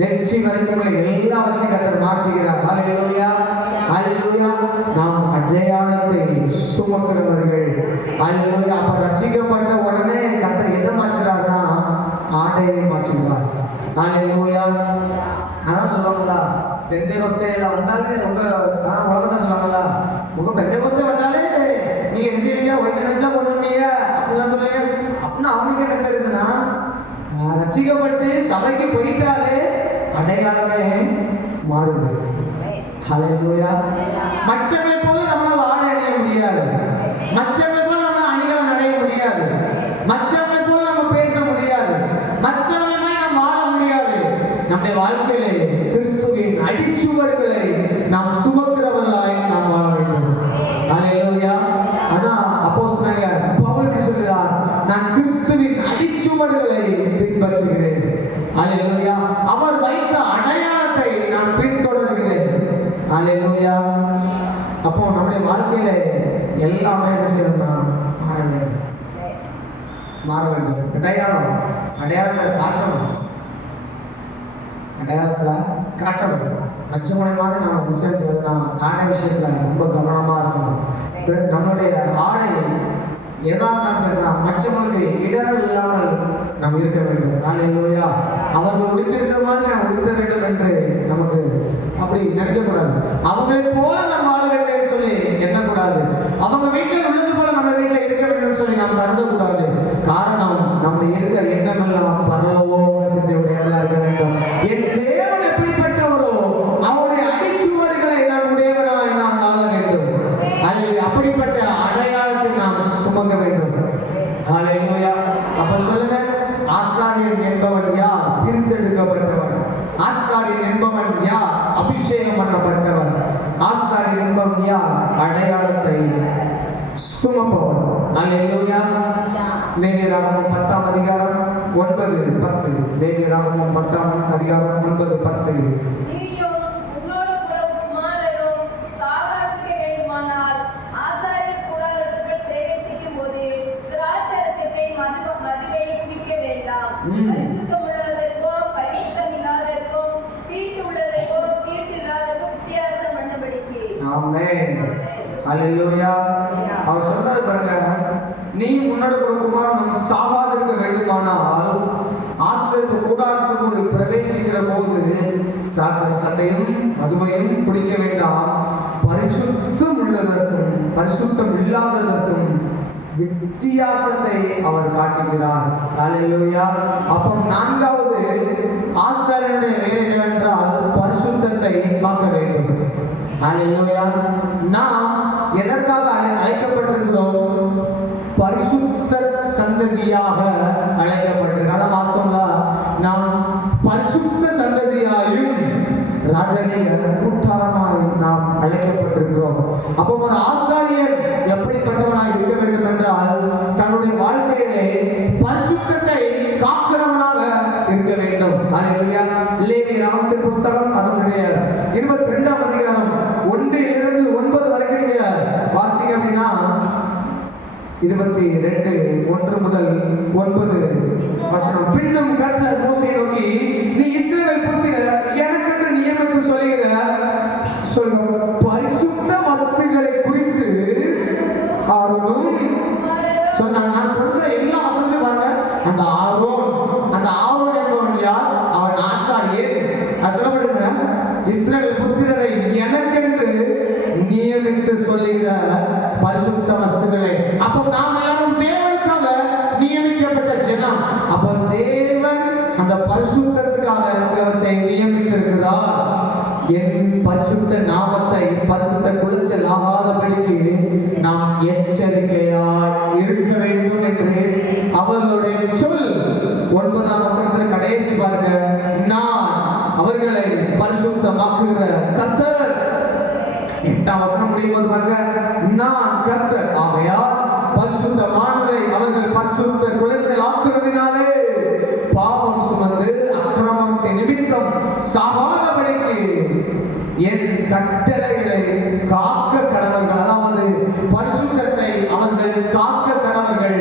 நெற்றி வரைக்கும் எல்லாவற்றையும் கர்த்தர் மாற்றுகிறார். ஹல்லேலூயா, ஹல்லேலூயா. நாம் அடையாளத்தை சுமக்கிறவர்கள். ஹல்லேலூயா. அப்ப ரட்சிக்கப்பட்ட உடனே கர்த்தர் எதை மாற்றுறாருன்னா ஆடையை மாற்றுகிறார். ஹல்லேலூயா. அதான் சொல்லுவாங்களா, பெந்தேகோஸ்தேல வந்தாலே ரொம்ப உலகத்தான் சொல்லுவாங்களா, உங்க பெந்தேகோஸ்தே வந்தாலே நீங்க என்ன செய்வீங்க, ஒயிட் நைட்ல பண்ணுவீங்க அப்படிலாம் சொல்லுவீங்க. அப்படின்னா அவங்களுக்கு என்ன தெரியுதுன்னா, ரசிக்கப்பட்டு சபைக்கு போயிட்டாலே அடையாளமே மாறுது. ஹல்லேலூயா. மற்றவர்களை போல நம்மளால் ஆடை அணிய முடியாது, மற்றவர்களை போல நம்ம அணிகளை அடைய முடியாது, மற்றவர்களை போல நம்ம பேச முடியாது, மற்றவர்களை நாம் வாழ முடியாது. நம்முடைய வாழ்க்கையிலே கிறிஸ்துவின் அடிச்சுவடுகளை நாம் சுமக்கிறவர்களாய் நாம் வாழ வேண்டும். ஹல்லேலூயா. அதான் அப்போஸ்தலனாகிய பவுல் சொல்கிறார், நான் கிறிஸ்துவின் அடிச்சுவடுகளை பின்பற்றுகிறேன். ஹல்லேலூயா. அவர் வைத்த அடையாளத்தை நான் பின்தொடர்கிறேன். ஹல்லேலூயா. அப்போ நம்முடைய வாழ்க்கையில எல்லாமே என்ன செய்யணும்னா மாற வேண்டும், மாற வேண்டும். அடையாளத்தை காட்டணும், அடையாளத்துல காட்டணும். மற்றவங்களை மாதிரி நாம் விஷயத்துல ஆடை விஷயத்துல ரொம்ப கவனமா இருக்கணும். நம்மளுடைய ஆடை எதாவது சரினா மற்றவங்களுக்கு இடர்கள் இல்லாமல் நாம் இருக்க வேண்டும். ஹல்லேலூயா. அவர்கள் உடுத்திருக்கிற மாதிரி நாம் உடுத்த வேண்டும் என்று நமக்கு அப்படி நினைக்கக்கூடாது. அவங்களை போல நாம் வாழ வேண்டும் சொல்லி எண்ணக்கூடாது. அவங்க வீட்டில் உள்ளது போல நம்ம வீட்டில் இருக்க வேண்டும் சொல்லி நாம் கருதக்கூடாது. காரணம் நம்முடைய இருக்கிற எண்ணமெல்லாம் பரலவோ சிந்தையுடையதெல்லாம் இருக்க வேண்டும். என் தேவன் எப்படிப்பட்டவரோ அவருடைய அடிச்சுவடுகளை நாம் உடையவனாய் நாம் வாழ வேண்டும். அப்படிப்பட்ட அடையாளத்தை நாம் சுமக்க வேண்டும். ஹல்லேலூயா. அப்ப சொல்லுங்க, ஆசாரியன் என்பவன் யார்? பிரித்தெடுக்கப்பட்டவன். ஆசாரியன் என்பவன் யார்? அபிஷேகம் பண்ணப்பட்டவன். ஆசாரியன் என்பவன் யார்? அடையாளத்தை சுமப்பவன். ஹல்லேலூயா. லேவியராகமம் 10ஆம் அதிகாரம் 9-10. லேவியராகமம் 10ஆம் அதிகாரம் 9-10. பரிசுத்தம் உள்ளதற்கோ பரிசுத்தம் இல்லாதற்கோ தீட்டு உள்ளதற்கோ தீட்டு இல்லாத ஆமென். ஹalleluya. அவர் சொன்னார் பாருங்க, நீ உன்னோட குமாரன் சாவாதிருக்க வேண்டுமானால் ஆசீர்வாத கூடாரத்துக்குள் பிரவேசிக்கிற போது திராட்சை சண்டையும் மதுவையும் குடிக்க வேண்டாம், பரிசுத்தம் உள்ளதற்கும் பரிசுத்தம் இல்லாததற்கும் வித்தியாசத்தை அவர் காட்டுகிறார். ஹalleluya. அப்போ நான்காவது ஆசாரியனுடைய வேலை என்னவென்றால் பரிசுத்தத்தை காக்க வேண்டும். ஹalleluya. நாம் எதற்காக அழைக்கப்பட்டிருக்கிறோம்? பரிசுத்த சந்ததியாக அழைக்கப்பட்டிருக்கிறோம். வாஸ்தவங்களா? நாம் பரிசுத்த சந்ததியாயும் ராஜரீக கூட்டாரமாய் நாம் அழைக்கப்பட்டிருக்கிறோம். அப்போ ஒரு ஆசாரியர் எப்படிப்பட்டவனாக இருக்க வேண்டும் என்றால் தன்னுடைய வாழ்க்கையிலே பரிசுத்தத்தை காக்கிறவனாக இருக்க வேண்டும். ஹalleluya. லேவியராகமத்தின் புத்தகம் அதனுடைய 22ஆம் அதிகாரம் 1 to 9 வரைக்கும் நீங்க வாசிங்க அப்படின்னா 22:1 முதல் 9 வசனம். பின்னும் கர்த்தர் மோசேயை நோக்கி, நீ இஸ்ரவேல் புத்திரர் எனக்கென்று நியமித்து சொல்லுகிற பரிசுத்த வஸ்துக்களை குறித்து ஆரோனும் சொன்னாங்க. நான் சொல்ற எல்லா வசனத்தையும் பாருங்க. அந்த ஆரோன் என்பவன் யார்? அவன் ஆசாரியர். சொல்லப்படுங்க, இஸ்ரவேல் புத்திரரை எனக்கென்று நியமித்து சொல்லுகிற பரிசுத்த வஸ்துக்களை. அப்போ நாம் எல்லாரும் தேவனுக்காக நியமிக்கப்பட்ட ஜனம். அப்போ தேவன் அந்த பரிசுத்தத்துக்காக சிலவற்றை நியமித்திருக்கிறார். என் பரிசுத்த நாமத்தை பரிசுத்த குளிச்சல் ஆகாதபடிக்கு நாம் எச்சரிக்கையாய் இருக்க வேண்டும் என்று அவர்களுடைய சொல். 9ஆம் வசனத்தில் கடைசி பாருங்க, நான் அவர்களை பரிசுத்தமாக்குகிற கர்த்தர். 8ஆம் வசனம் முடியும் போது பாருங்க, நான் கர்த்தர் ஆகையால் பரிசுத்தமானதை அவர்கள் பரிசுத்த குலைச்சல் ஆக்குறதினாலே பாவம் சுமந்து அக்கிரமத்தின் நிமித்தம் சாகாதபடிக்கு என் கட்டளைகளை காக்க கடவர்கள். அதாவது பரிசுத்தத்தை அவர்கள் காக்க கடவர்கள்.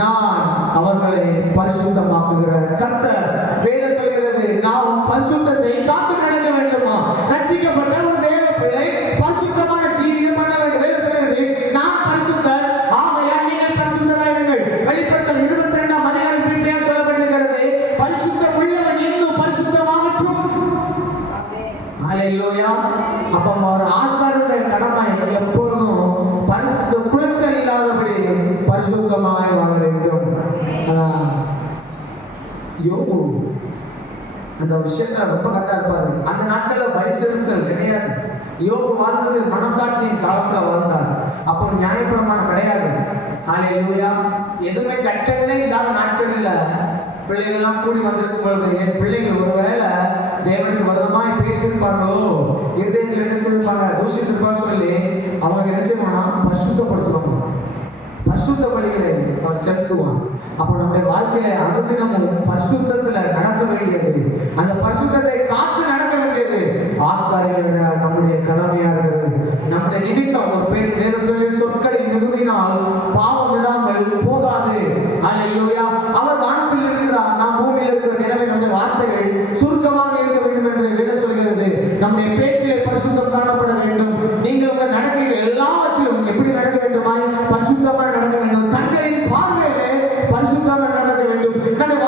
நான் அவர்களை பரிசுத்தமாக்குகிற கர்த்தர். வேதம் சொல்கிறது, நாம் பரிசுத்தத்தை காத்து நடக்க வேண்டுமா? ரட்சிக்கப்பட்ட ஒரு தேவ பிள்ளை பரிசுத்தமான ஜீவியம் பண்ண வேண்டும். வேதம் சொல்கிறது, நான் பரிசுத்தர் ஆகையால் நீங்கள் பரிசுத்தராயிருங்கள். வெளிப்படுத்தல் 22ஆம் அதிகாரம் பின்னர் சொல்லப்பட்டிருக்கிறது, பரிசுத்தம் உள்ளவன் இன்னும் பரிசுத்தமாகட்டும். ஹalleluya. அப்போ ஒரு ஆசாரியனுடைய கடமை எப்பொழுதும் பரிசுத்த குலைச்சல் இல்லாதபடி பரிசுத்தமாய் வாழ வேண்டும். யோபு அந்த விஷயத்துல ரொம்ப கரெக்டா இருப்பாரு. அந்த நாட்கள்ல பரிசுத்தல் கிடையாது. யோபு வாழ்ந்தது மனசாட்சியின் காலத்துல வாழ்ந்தார். அப்போ நியாயப்பிரமாணம் கிடையாது. ஹalleluya. எதுவுமே சட்டங்களே இல்லாத நாட்கள் இல்ல. பிள்ளைகள் எல்லாம் கூடி வந்திருக்கும் பொழுது என் பிள்ளைகள் ஒருவேளை தேவனுக்கு வருமாய் பேசியிருப்பார்களோ, இருதயத்தில் என்ன சொல்லிருப்பாங்க, தூஷித்திருப்பான்னு சொல்லி அவங்க என்ன செய்வானா பரிசுத்தப்படுத்துவாங்க. பரிசுத்த வழிகளை அவர் செலுத்துவான். அப்போ நம்முடைய வாழ்க்கையில அனுதினமும் பரிசுத்தத்துல நடக்க வேண்டியது, அந்த பரிசுத்தத்தை காத்து நடக்க வேண்டியது ஆசாரியர்கள் நம்முடைய கடமையா இருக்கிறது. நம்முடைய நிமித்தம் ஒரு பேச்சு வேதம் சொல்லி சொற்களின் நிறுத்தினால் பாவம் விடாமல் போகாது. ஹalleluya. அவர் வானத்தில் இருக்கிறார், நாம் பூமியில் இருக்கிற நிலவை. நம்முடைய வார்த்தைகள் சுருக்கமாக இருக்க வேண்டும் என்று வேதம் சொல்கிறது. நம்முடைய பேச்சிலே பரிசுத்தம் காணப்பட வேண்டும். நீங்கள் உங்கள் நடக்கைகள் எல்லாவற்றிலும் எப்படி நடக்க வேண்டுமாய் பரிசுத்தமாக நடக்க வேண்டும். தங்களின் பார்வையிலே பரிசுத்தமாக நடக்க வேண்டும். நம்முடைய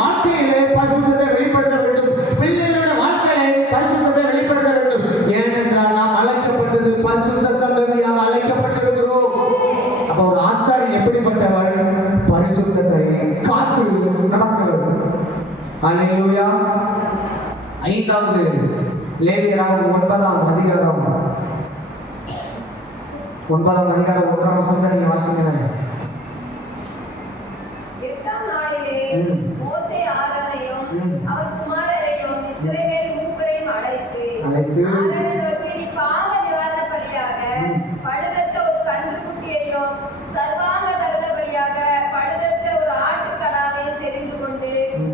வாழ்க்கையிலே பரிசுத்தத்தை வெளிப்படுத்த வேண்டும். பிள்ளைகளோட வாழ்க்கையிலே பரிசுத்தத்தை வெளிப்படுத்த வேண்டும். ஏனென்றால் நாம் அழைக்கப்பட்டது பரிசுத்த சந்ததியாக அழைக்கப்பட்டிருக்கிறோம். அப்ப ஒரு ஆசாரியன் எப்படிப்பட்டவர்? பரிசுத்தத்தை காத்து நடக்க வேண்டும். ஹalleluya. 5வது லேவியராகமம் 9ஆம் அதிகாரம் 1ஆம் வசனத்தை நீங்க வாசிங்க. 8ஆம் நாளிலே மோசே ஆரோனையும் அவர் குமாரரையும் இஸ்ரவேல் மூப்பரையும் அழைத்து ஆரோனுக்கு பாவ நிவாரண பலியாக பழுதற்ற ஒரு கன்றுக்குட்டியையும் சர்வாங்க தகன பலியாக பழுதற்ற ஒரு ஆட்டுக்கடாவையும் தெரிந்து கொண்டு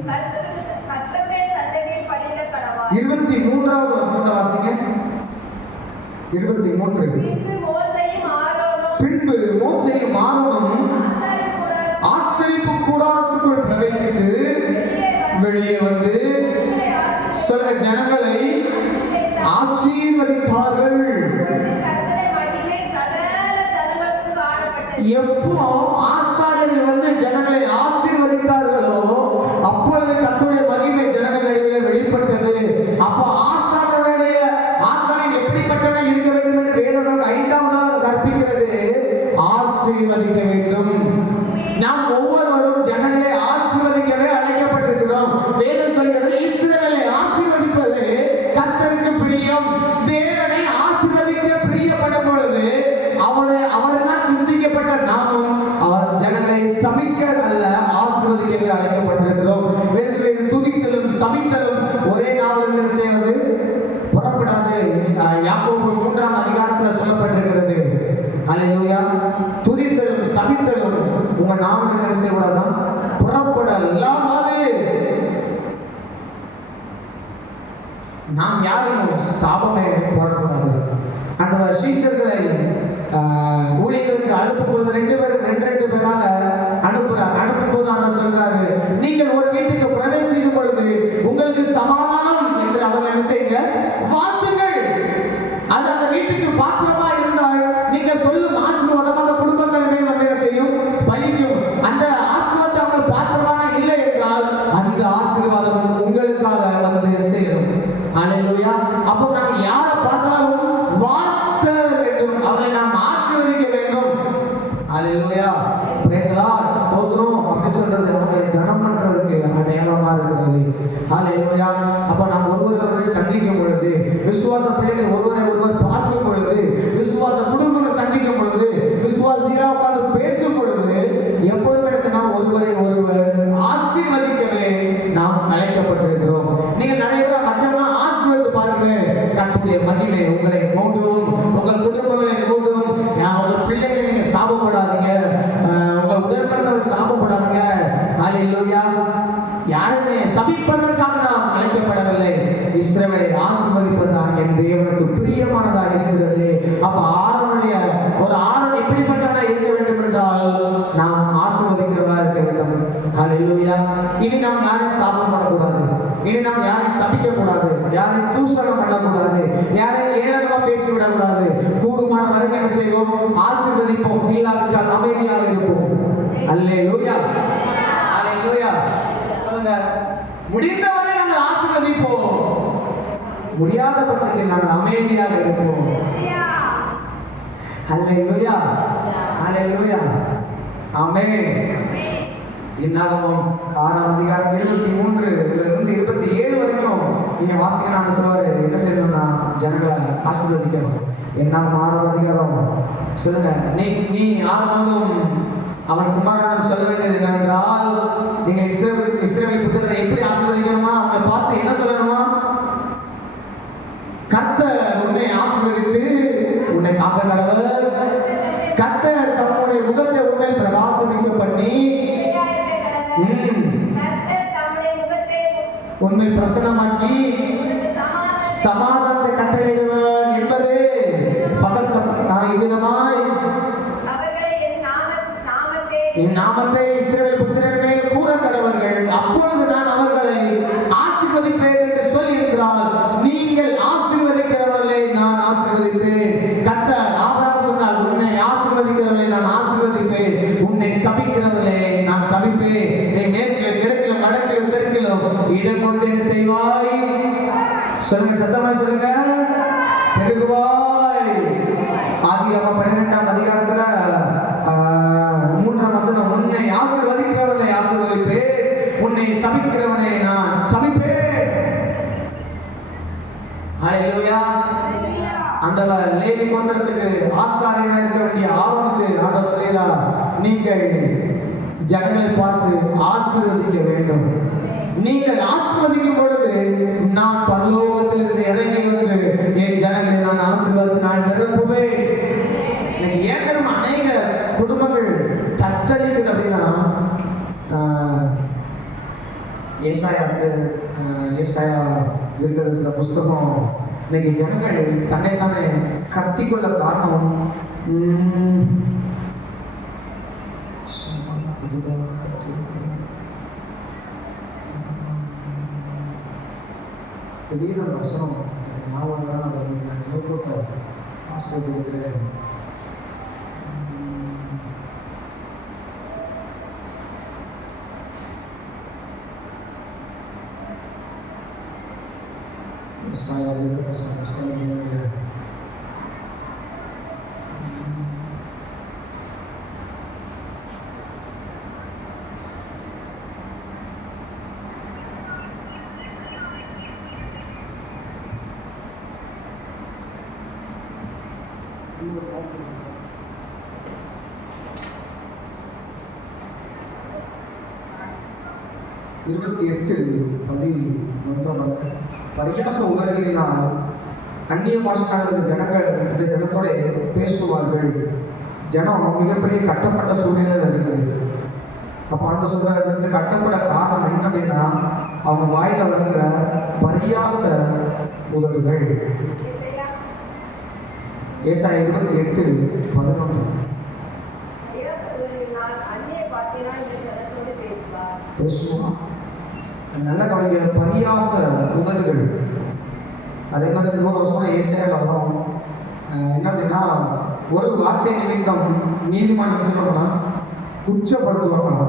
கர்த்தருடைய சன்னதியில் பலியிட கடவார். 23வது வசனத்தை வாசிங்க. 23. பின்பு மோசேயும் ஆரோனும் ஆசரிப்பு கூடாரத்துக்குள் பிரவேசித்து வெளியே வந்து சில ஜனங்களை ஆசீர்வதித்தார்கள். சபிக்க அல்ல ஆசீர்வதிக்க அழைக்கப்பட்டிருக்கிறோம். துதித்தலும் சபித்தலும் ஒரே நாளில் என்ன செய்வது? புறப்படாது. யாக்கோபு 3ஆம் அதிகாரத்தில் சொல்லப்பட்டிருக்கிறது. அல்லேலூயா. துதித்தலும் சபித்தலும் உங்க நாமம் என்ன செய்யக்கூடாதான்? புறப்படலாகாது. நாம் யாரையும் சாபமே போடக்கூடாது. அந்த சீஷர்களை ஊழியர்களுக்கு அனுப்பும்போது 2 பேராக அனுப்புறாங்க. அனுப்பும்போது ஆண்டவர் சொல்றாரு, நீங்கள் ஒரு வீட்டுக்கு பிரவேசிக்கும் பொழுது உங்களுக்கு சமாதானம் என்று அவங்க என்ன செய்யுங்க? வாழ்த்துங்கள். அது அந்த வீட்டுக்கு பாத்திரமா இருந்தால் நீங்க சொல்லும் ஆசீர்வாதம் அந்த குடும்பங்கள் மேல் வந்து என்ன செய்யும்? பலிக்கும். அந்த ஆசீர்வாதம் அவங்க பாத்திரமான இல்லை என்றால் அந்த ஆசீர்வாதம் உங்களுக்காக வந்து சேரும். அல்லேலூயா. அப்போ நாம் யாரை பார்த்தாலும் வாழ்த்த வேண்டும், அவரை நாம் ஆசீர்வதிக்க வேண்டும். அல்லேலூயா. Praise the Lord. ஸ்தோத்திரம். அப்படி சொல்றது அவங்களை கனம் பண்றதுக்கு அடையாளமா இருக்கிறது. அல்லேலூயா. அப்ப நாம் ஒருவரை சந்திக்கும் பொழுது, விசுவாச பிள்ளைகள் ஒருவரை பார்க்கும் பொழுது, விசுவாச குடும்பங்களை சந்திக்கும் பொழுது, விசுவாசியா உட்கார்ந்து பேசும் பொழுது எப்பொழுதுமே நாம் ஒருவரை ஆசீர்வதிக்கவே நாம் அழைக்கப்பட்டிருக்கிறோம். நீங்க நிறைய பேர் மற்றவங்க ஆசீர்வதித்து பாருங்க. கர்த்தருடைய மகிமை உங்களை மூடும், உங்கள் குடும்பங்களை மூடும். உங்கள் பிள்ளைகளை நீங்க சாபப்படாதீங்க, உங்கள் உடன்பிறந்தவர்கள் சாபப்படாதீங்க. அல்லேலூயா. யாருமே சபிப்பதற்காக நாம் அழைக்கப்படவில்லை, இஸ்ரவேலை ஆசீர்வதிப்பதாக என் தேவனுக்கு பிரியமானதாக இருக்கிறது. அப்ப ஆரோனுடைய ஒரு ஆரோன் எப்படிப்பட்டவனாக இருக்க வேண்டும் என்றால் நாம் ஆசீர்வதிக்கிறவனாக இருக்க வேண்டும். அல்லேலூயா. இனி நாம் யாரையும் சாபம் பண்ணக்கூடாது, இனி நாம் யாரையும் சபிக்க கூடாது, யாரையும் தூஷணம் பண்ணக்கூடாது, யாரையும் ஏளனமா பேசிவிடக்கூடாது. கூடுமான வரைக்கும் என்ன செய்வோம்? ஆசீர்வதிப்போம். இல்லாவிட்டால் அமைதியாக இருப்போம். அல்லேலூயா. அல்லேலூயா. சொல்லுங்க. முடிந்தவரை நாங்கள் ஆசீர்வதிப்போம், முடியாத பட்சத்தில் நாங்கள் அமைதியாக இருப்போம். அல்லேலூயா. அல்லேலூயா. ஆமென். இன்னாகமம் 6ஆம் அதிகாரம் 23 இருந்து 27 வரைக்கும் நீங்க வாசிக்க நான் சொல்லுவாரு என்ன செய்யணும்னா ஜனங்களை ஆசீர்வதிக்கணும். என்னாகமம் 6ஆம் அதிகாரம் சொல்லுங்க. நீ ஆரம்பம் அவன் குமாரன் சொல்ல வேண்டியது என்னவென்றால், நீங்க இஸ்ரவேல் புத்திரரை எப்படி ஆசீர்வதிக்கணுமா? அவங்களை பார்த்து என்ன சொல்லணுமா? கர்த்தர் உன்னை ஆசீர்வதித்து உன்னை காக்க கடவர். கர்த்தர் தம்முடைய முகத்தை உன்னை பிரகாசிக்க பண்ணி உன்னை பிரசன்னமாக்கி சமாதானத்தை கட்டளையிடுவார் என்பது பக்கத்தில் இவ்விதமாய் என் நாமத்தை இஸ்ரவேல் புத்திரர் மேல் கூற கடவர்கள், அப்பொழுது நான் அவர்களை ஆசீர்வதிப்பேன் என்று சொல்லி இருக்கிறார். நீங்கள் ஆசீர்வதிக்கிறவர்களை நான் ஆசீர்வதிப்பேன். கர்த்தர் ஆபிரகாம் சொன்னார், உன்னை ஆசீர்வதிக்கிறவர்களை நான் ஆசீர்வதிப்பேன், உன்னை சபிக்கிறவர்களை நான் சபிப்பேன். நீ மேற்கிலும் கிழக்கிலும் வடக்கிலும் தெற்கிலும் இடம் கொண்டு என்ன செய்வாய்? சொல்லுங்க, சத்தமா சொல்லுங்க. பெருகுவாய். ஆதியாகமம் 12ஆம் அதிகாரத்துல 3ஆம் வசனம், உன்னை ஆசீர்வதிக்கிறவர்களை ஆசீர்வதிப்பேன், உன்னை சபிக்கிறவனை நான் சபிப்பேன். அல்லேலூயா. ஆண்டவர் லேவி கோத்திரத்துக்கு ஆசாரியனாக இருக்க வேண்டிய ஆரோனுக்கு ஆண்டவர் சொல்கிறார், நீங்கள் ஜனங்களை பார்த்து ஆசீர்வதிக்க வேண்டும். நீங்கள் ஆசீர்வதிக்கும் பொழுது நான் பரலோகத்திலிருந்து இறங்கி வந்து என் ஜனங்களை நான் ஆசீர்வாதத்தை நான் நிரப்புவேன். ஏன் தெரியுமா அநேக குடும்பங்கள் தத்தளிக்குது அப்படின்னா, ஏசாயா இருக்கிற சில புஸ்தகம் இன்னைக்கு ஜனங்கள் தன்னைத்தானே கட்டிக்கொள்ள காரணம் திடீர்னு அந்த வசனம் ஞாபகம் தான் அதை நான் நிலப்போட்ட ஆசைப்படுகிறேன். Saya juga sama-sama dengan 28:11 பரியாச உணர்வினால் அந்நிய பாஷைக்காரர்கள் ஜனங்கள் இந்த ஜனத்தோட பேசுவார்கள். ஜனம் மிகப்பெரிய கட்டப்பட்ட சூழ்நிலையில் இருக்குது. அப்போ ஆண்டு சொல்றாரு, இந்த கட்டப்பட காரணம் என்ன அப்படின்னா அவங்க வாயில வருகிற பரியாச உதடுகள். ஏசாயா 28:11 பேசுவான். நல்ல கவனிக்கிற பரியாச உதடுகள். அதே மாதிரி இன்னொரு வருஷம் ஏசாயால வரும். என்ன அப்படின்னா ஒரு வார்த்தை நிமித்தம் நீதிமான் சொல்லணும்னா குற்றப்படுத்துவாங்க.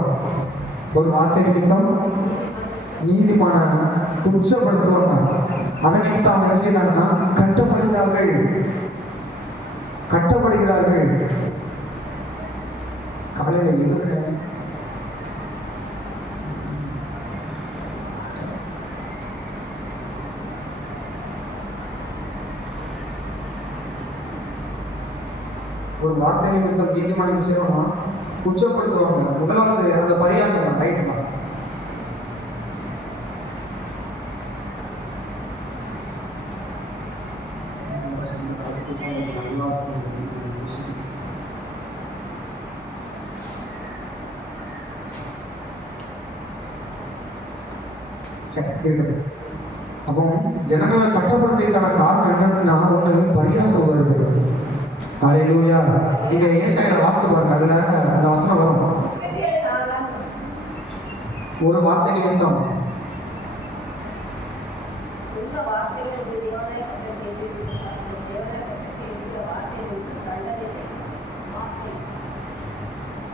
ஒரு வார்த்தை நிமித்தம் நீதிமான குற்றப்படுத்துவாங்க. அதை நிமித்தம் அவங்க என்ன செய்யறாங்கன்னா கட்டப்படுகிறார்கள். காலையில் எழுதுங்க. ஒரு வார்த்தை நிமித்தம் நீதிமன்றம் செய்யணும்னா குற்றப்படுத்துவாங்க. முதலாவது அந்த பரியாசம் ரைட் தான். அப்போ ஜனங்களை கட்டப்படுறதுக்கான காரணம் என்னன்னா ஒண்ணு பரியாசம் வருது. ஹல்லேலூயா. நீங்க ஏசாயா வாசித்து பாருங்க, அதுல அந்த வசனம் வரும். ஒரு வார்த்தை நிமித்தம்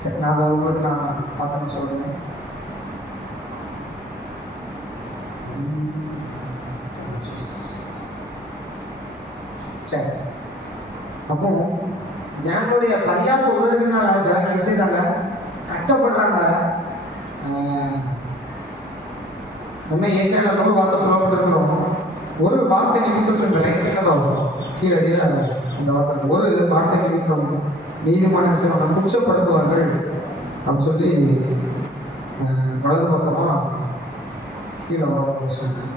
சரி, நான் அதை உங்களுக்கு நான் பார்த்தேன்னு சொல்றேன். சரி, அப்போ ஜனங்களுடைய பரியாச உதவினால ஜனங்கள் செய்தாங்க, கட்டப்படுறாங்க. நம்ம ஏசியால ஒரு வார்த்தை சொல்லப்பட்டிருக்கிறோம். ஒரு வார்த்தை நிமித்தம் சொல்றேன், சின்னதாக கீழே அந்த வார்த்தை ஒரு வார்த்தை நிமித்தம் நீதிமான விஷயம் குற்றப்படுத்துவார்கள் அப்படின்னு சொல்லி வலது பக்கமா கீழே வர சொல்றேன்.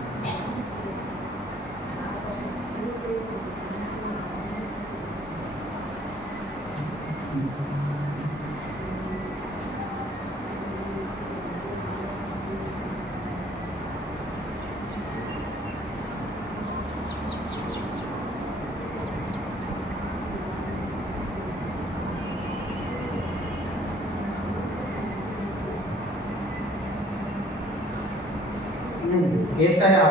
ஏசாயா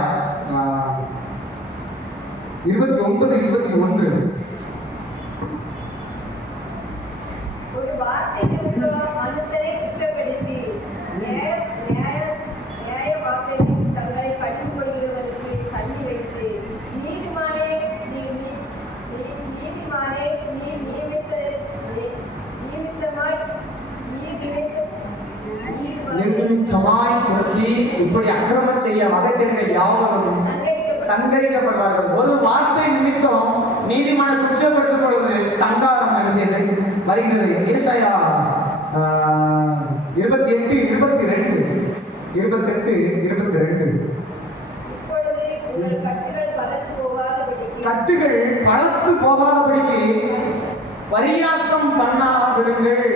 29:21 ஒரு வார்த்தை மனுஷரை குற்றப்படுத்தி நியாய வாசலில் தங்களை கடிந்து கொள்கிறவர்களுக்கு கண்ணி வைத்து நீதிமானே நீ நிர்மித்தமாய் துரத்தி இப்படி அக்கிரமம் செய்ய வகை தெரிந்த யாவரும் சங்கரிக்கப்படுவார்கள். ஒரு வார்த்தை நிமித்தம் நீதிமான குற்றப்பட்டுக் கொள்வது சங்காரம் என்ன செய்து வருகிறது. ஏசாயா 28:22 கட்டுகள் பலத்து போகாதபடிக்கு பரியாசம் பண்ணாதிருங்கள்.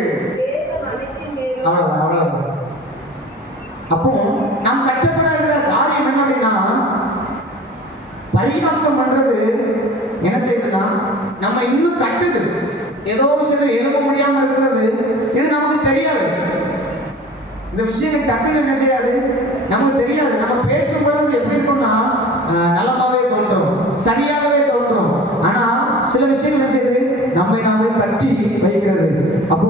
அவ்வளவுதான். அப்போ நாம் கட்டப்படாத காரியம் என்ன அப்படின்னா, பரியாசம் பண்றது என்ன செய்யுதுன்னா நம்ம இன்னும் கட்டுது. ஏதோ விஷயத்தை எழுத முடியாம இருக்கிறது, இது நமக்கு தெரியாது. இந்த விஷயம் டக்குன்னு என்ன செய்யாது, நமக்கு தெரியாது. நம்ம பேசும்பொழுது எப்படி இருக்கும்னா நலமாவே தோன்றும், சரியாகவே தோன்றும். ஆனா சில விஷயம் என்ன செய்யுது, நம்மை நாமே கட்டி வைக்கிறது. அப்போ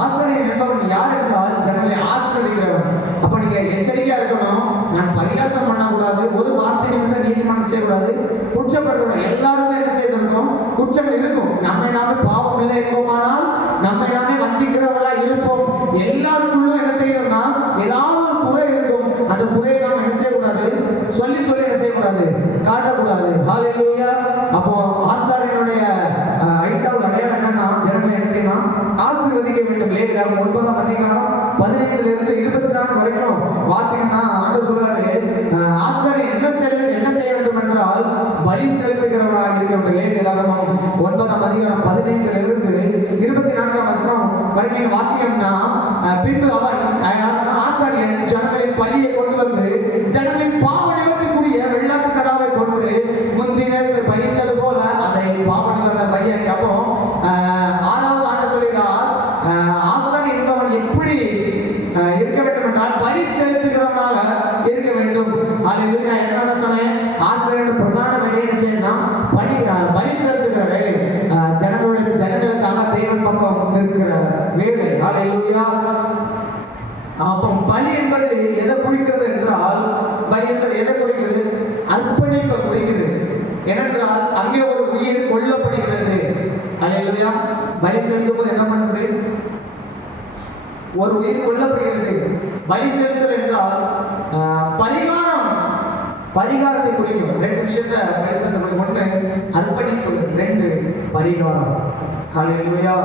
ஆசிரியர் என்பவன் யார் என்றால் ஜனங்களை ஆசிரியர். அப்ப நீங்க எச்சரிக்கையா இருக்கணும். நான் பரிகாசம் பண்ணக்கூடாது, ஒரு வார்த்தை வந்து நீதிமன்றம் செய்யக்கூடாது, குற்றப்படக்கூடாது. எல்லாருமே என்ன செய்திருக்கோம், குற்றம் இருக்கும். நம்மை நாமே பாவம் இல்லை இருப்போமானால் நம்மை நாமே வஞ்சிக்கிறவர்களா இருப்போம். எல்லாருக்குள்ளும் என்ன செய்யணும்னா ஏதாவது ஒரு குறை இருக்கும். அந்த குறையை நாம் என்ன செய்யக்கூடாது, சொல்லி என்ன செய்யக்கூடாது, காட்டக்கூடாது. ஹல்லேலூயா. அப்போ ஆசாரியனுடைய 5வது அடையாளம் என்னன்னா, ஜனங்களை என்ன செய்யணும், ஆசீர்வதிக்க வேண்டும். லேவியர் 9ஆம் அதிகாரம் 15 24 வரைக்கும் வாசிக்கணும்னா ஆண்டவர் சொல்றாரு, ஆசாரியன் என்ன செய்ய வேண்டும் என்றால் பலி செலுத்துகிறவராக இருக்க வேண்டும். லேவியராகமம் 9ஆம் அதிகாரம் 15 24 வரைக்கும் வாசிக்கணும்னா, பின்பு அவன் ஆசாரியன் ஜனங்களின் பலியை கொண்டு வந்து ஜனங்களின் பாவ நிவர்த்திக்குரிய வெள்ளாட்டு கடாவை கொண்டு முந்தினர் பலித்தது போல அதை பாவ நிவர்த்த பலியை அப்போ 6வது ஆண்டு சொல்கிறார், ஆசாரியன் என்பவன் எப்படி இருக்க வேண்டும் என்றால் பலி செலுத்துகிறவனாக இருக்க வேண்டும். அல்லது நான் என்ன சொன்னேன், ஆசிரியர் பிரதான வேலை என்ன செய்யணும், பலி செலுத்துகிற வேலை, ஜனங்களுக்காக தேவன் பக்கம் இருக்கிற வேலை. அல்லேலூயா. அப்போ பலி என்பது எதை குறிக்கிறது என்றால், பலி என்பது எதை குறிக்கிறது, அர்ப்பணிப்பை குறிக்கிறது. ஏனென்றால் அங்கே ஒரு உயிர் கொல்லப்படுகிறது. அல்லேலூயா. பலி செலுத்தும் போது என்ன பண்ணுது, ஒரு உயிர் கொல்லப்படுகிறது. பலி செலுத்தல் என்றால் பரிகாரத்தை குறிக்கும். 2 விஷயத்தை பலி செலுத்தல், 1 அர்ப்பணிப்பு, 2 பரிகாரம். ஹல்லேலூயா.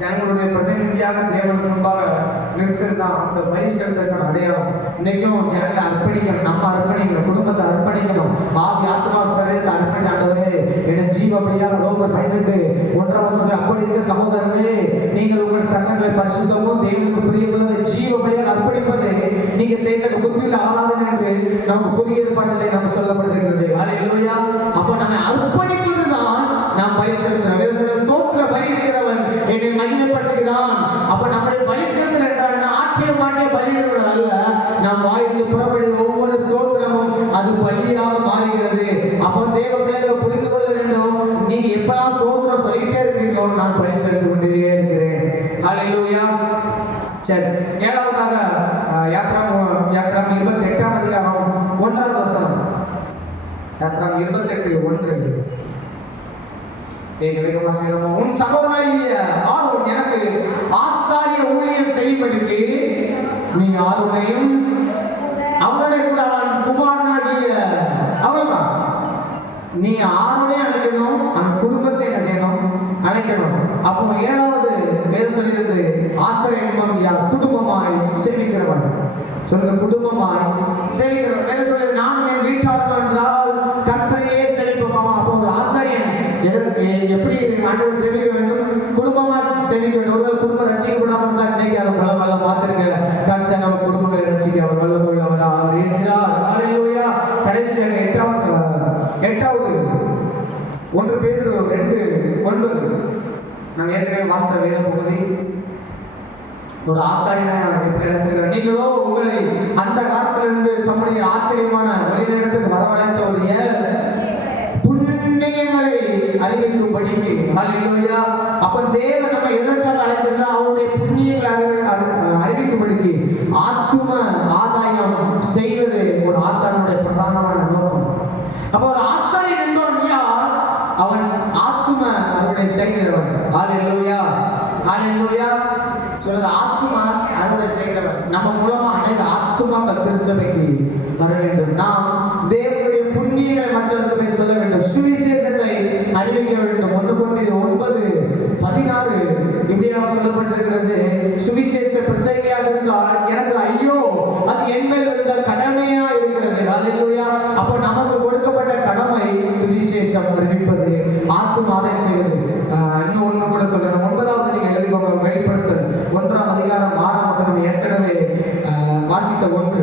ஜனங்களுடைய பிரதிநிதியாக தேவன் முன்பாக நிற்கிறது தான் அந்த பலி செலுத்தலுக்கான அடையாளம். இன்னைக்கும் ஜனங்களை அர்ப்பணிக்கணும், நம்ம அர்ப்பணிக்கணும், குடும்பத்தை அர்ப்பணிக்கணும், ஆவி ஆத்மா சரீரத்தை அர்ப்பணிச்சு, ஆண்டவரே என் ஜீவ பலியாக ரோமர் 12:1 அப்படி இருக்க சகோதரர்களே, நீங்கள் உங்கள் சங்கங்களை பரிசுத்தமும் தேவனுக்கு பிரியமுள்ள ஜீவ பலியாக அர்ப்பணிப்பது நீங்க செய்த புத்தியில் ஆளாதன் என்று நமக்கு புதிய ஏற்பாட்டிலே நம்ம சொல்லப்பட்டிருக்கிறது. அல்லேலூயா. அப்ப நம்ம அர்ப்பணிப்பதுதான் நாம் பலி செலுத்துகிறோம். ஸ்தோத்திர பலி இருக்கிறவன் என்னை மகிமைப்படுத்துகிறான். அப்ப நம்முடைய பலி செலுத்தல் என்றால் ஆற்றிய மாட்டிய பலியிடுவது அல்ல, நாம் வாயிலிருந்து புறப்படுகிற ஒவ்வொரு ஸ்தோத்திரமும் அது பலியாக மாறுகிறது. அப்போ தேவ பிள்ளைகளை புரிந்து கொள்ள வேண்டும், நீங்க எப்பெல்லாம் ஸ்தோத்திரம் சொல்லிட்டே இருக்கிறீங்களோ நான் பலி செலுத்திக் கொண்டே இருக்கிறேன். அல்லேலூயா. சரி, 7வதாக யாத்ராகமம் 28ஆம் அதிகாரம் 1வது வசனம். யாத்ராகமம் 28:1 வேகமா செய்யணும். உன் சகோதரனாகிய ஆரோன் எனக்கு ஆசாரிய ஊழியம் செய்யும்படிக்கு நீ ஆரோனையும் அவனுடைய கூட அவன் குமாரனாகிய அவள்தான் நீ ஆரோனே அழைக்கணும், அவன் குடும்பத்தை என்ன செய்யணும், அழைக்கணும். அப்போ 7வது வேறு சொல்கிறது, ஆசிரியர் யார், குடும்பமாய் சேவிக்கிறவன். சொல்லுங்க, குடும்பமாய் சேவிக்கிறவன். வேறு சொல்றது, நானும் என் வீட்டார்கள் என்றால் கர்த்தரையே சேவிப்போமா. அப்போ ஒரு ஆசிரியன் எப்படி ஆண்டவர் சேவிக்க வேண்டும், குடும்பமா சேவிக்க வேண்டும். ஒரு குடும்பம் ரட்சிக்கப்படாம இருந்தா இன்னைக்கு அவர் வல்ல பார்த்துருங்க, கர்த்தர் நம்ம குடும்பங்களை ரட்சிக்க அவர் வல்லமையுள்ள அவர் இருக்கிறார். அல்லேலூயா. கடைசியாக 8வது 1 பேதுரு 2:9 நான் ஏற்கனவே வாசித்த வேத பகுதி. ஒரு ஆசாரியனாக நீங்களோ உங்களை அந்த காலத்திலிருந்து தம்முடைய ஆச்சரியமான வழிநடத்துக்கு வரவழைத்த ஒரு புண்ணியங்களை அறிவிக்கும்படிக்கு. ஹல்லேலூயா. அப்ப தேவன் நம்ம எதற்காக அழைச்சிருந்தா அவருடைய புண்ணியங்களை அறிவிக்கும்படிக்கு, ஆத்தும ஆதாயம் செய்வது ஒரு ஆசாரியனுடைய பிரதானமான நோக்கம். அப்ப ஒரு ஆசாரியன் என்பவன் யார், அவன் ஆத்தும அறுவடை செய்கிறவன். ஹல்லேலூயா. ஹல்லேலூயா. சொல்லுங்க, ஆத்துமா அறுவடை செய்கிறவன். நம்ம மூலமா அநேக ஆத்துமாக்கள் திருச்சபைக்கு வர வேண்டும். நாம் தேவனுடைய புண்ணியங்களை மற்றவர்களை சொல்ல வேண்டும், சுவிசேஷத்தை அறிவிக்க வேண்டும். 1 Corinthians 9:16 இப்படியாக சொல்லப்பட்டிருக்கிறது, சுவிசேஷத்தை பிரசங்கியாக இருந்தால் எனக்கு ஐயோ, அது என் மேல் இருந்த கடமையா இருக்கிறது. அல்லேலூயா. அப்போ நமக்கு கொடுக்கப்பட்ட கடமை சுவிசேஷம் அறிவிப்பது, ஆத்துமாவை செய்வது. இன்னும் ஒன்று கூட சொல்றேன், 9வது நீங்க எழுதிக்கோங்க, வெளிப்படுத்தல் 1ஆம் அதிகாரம் 6ஆம் வசனம் ஏற்கனவே வாசித்த 1.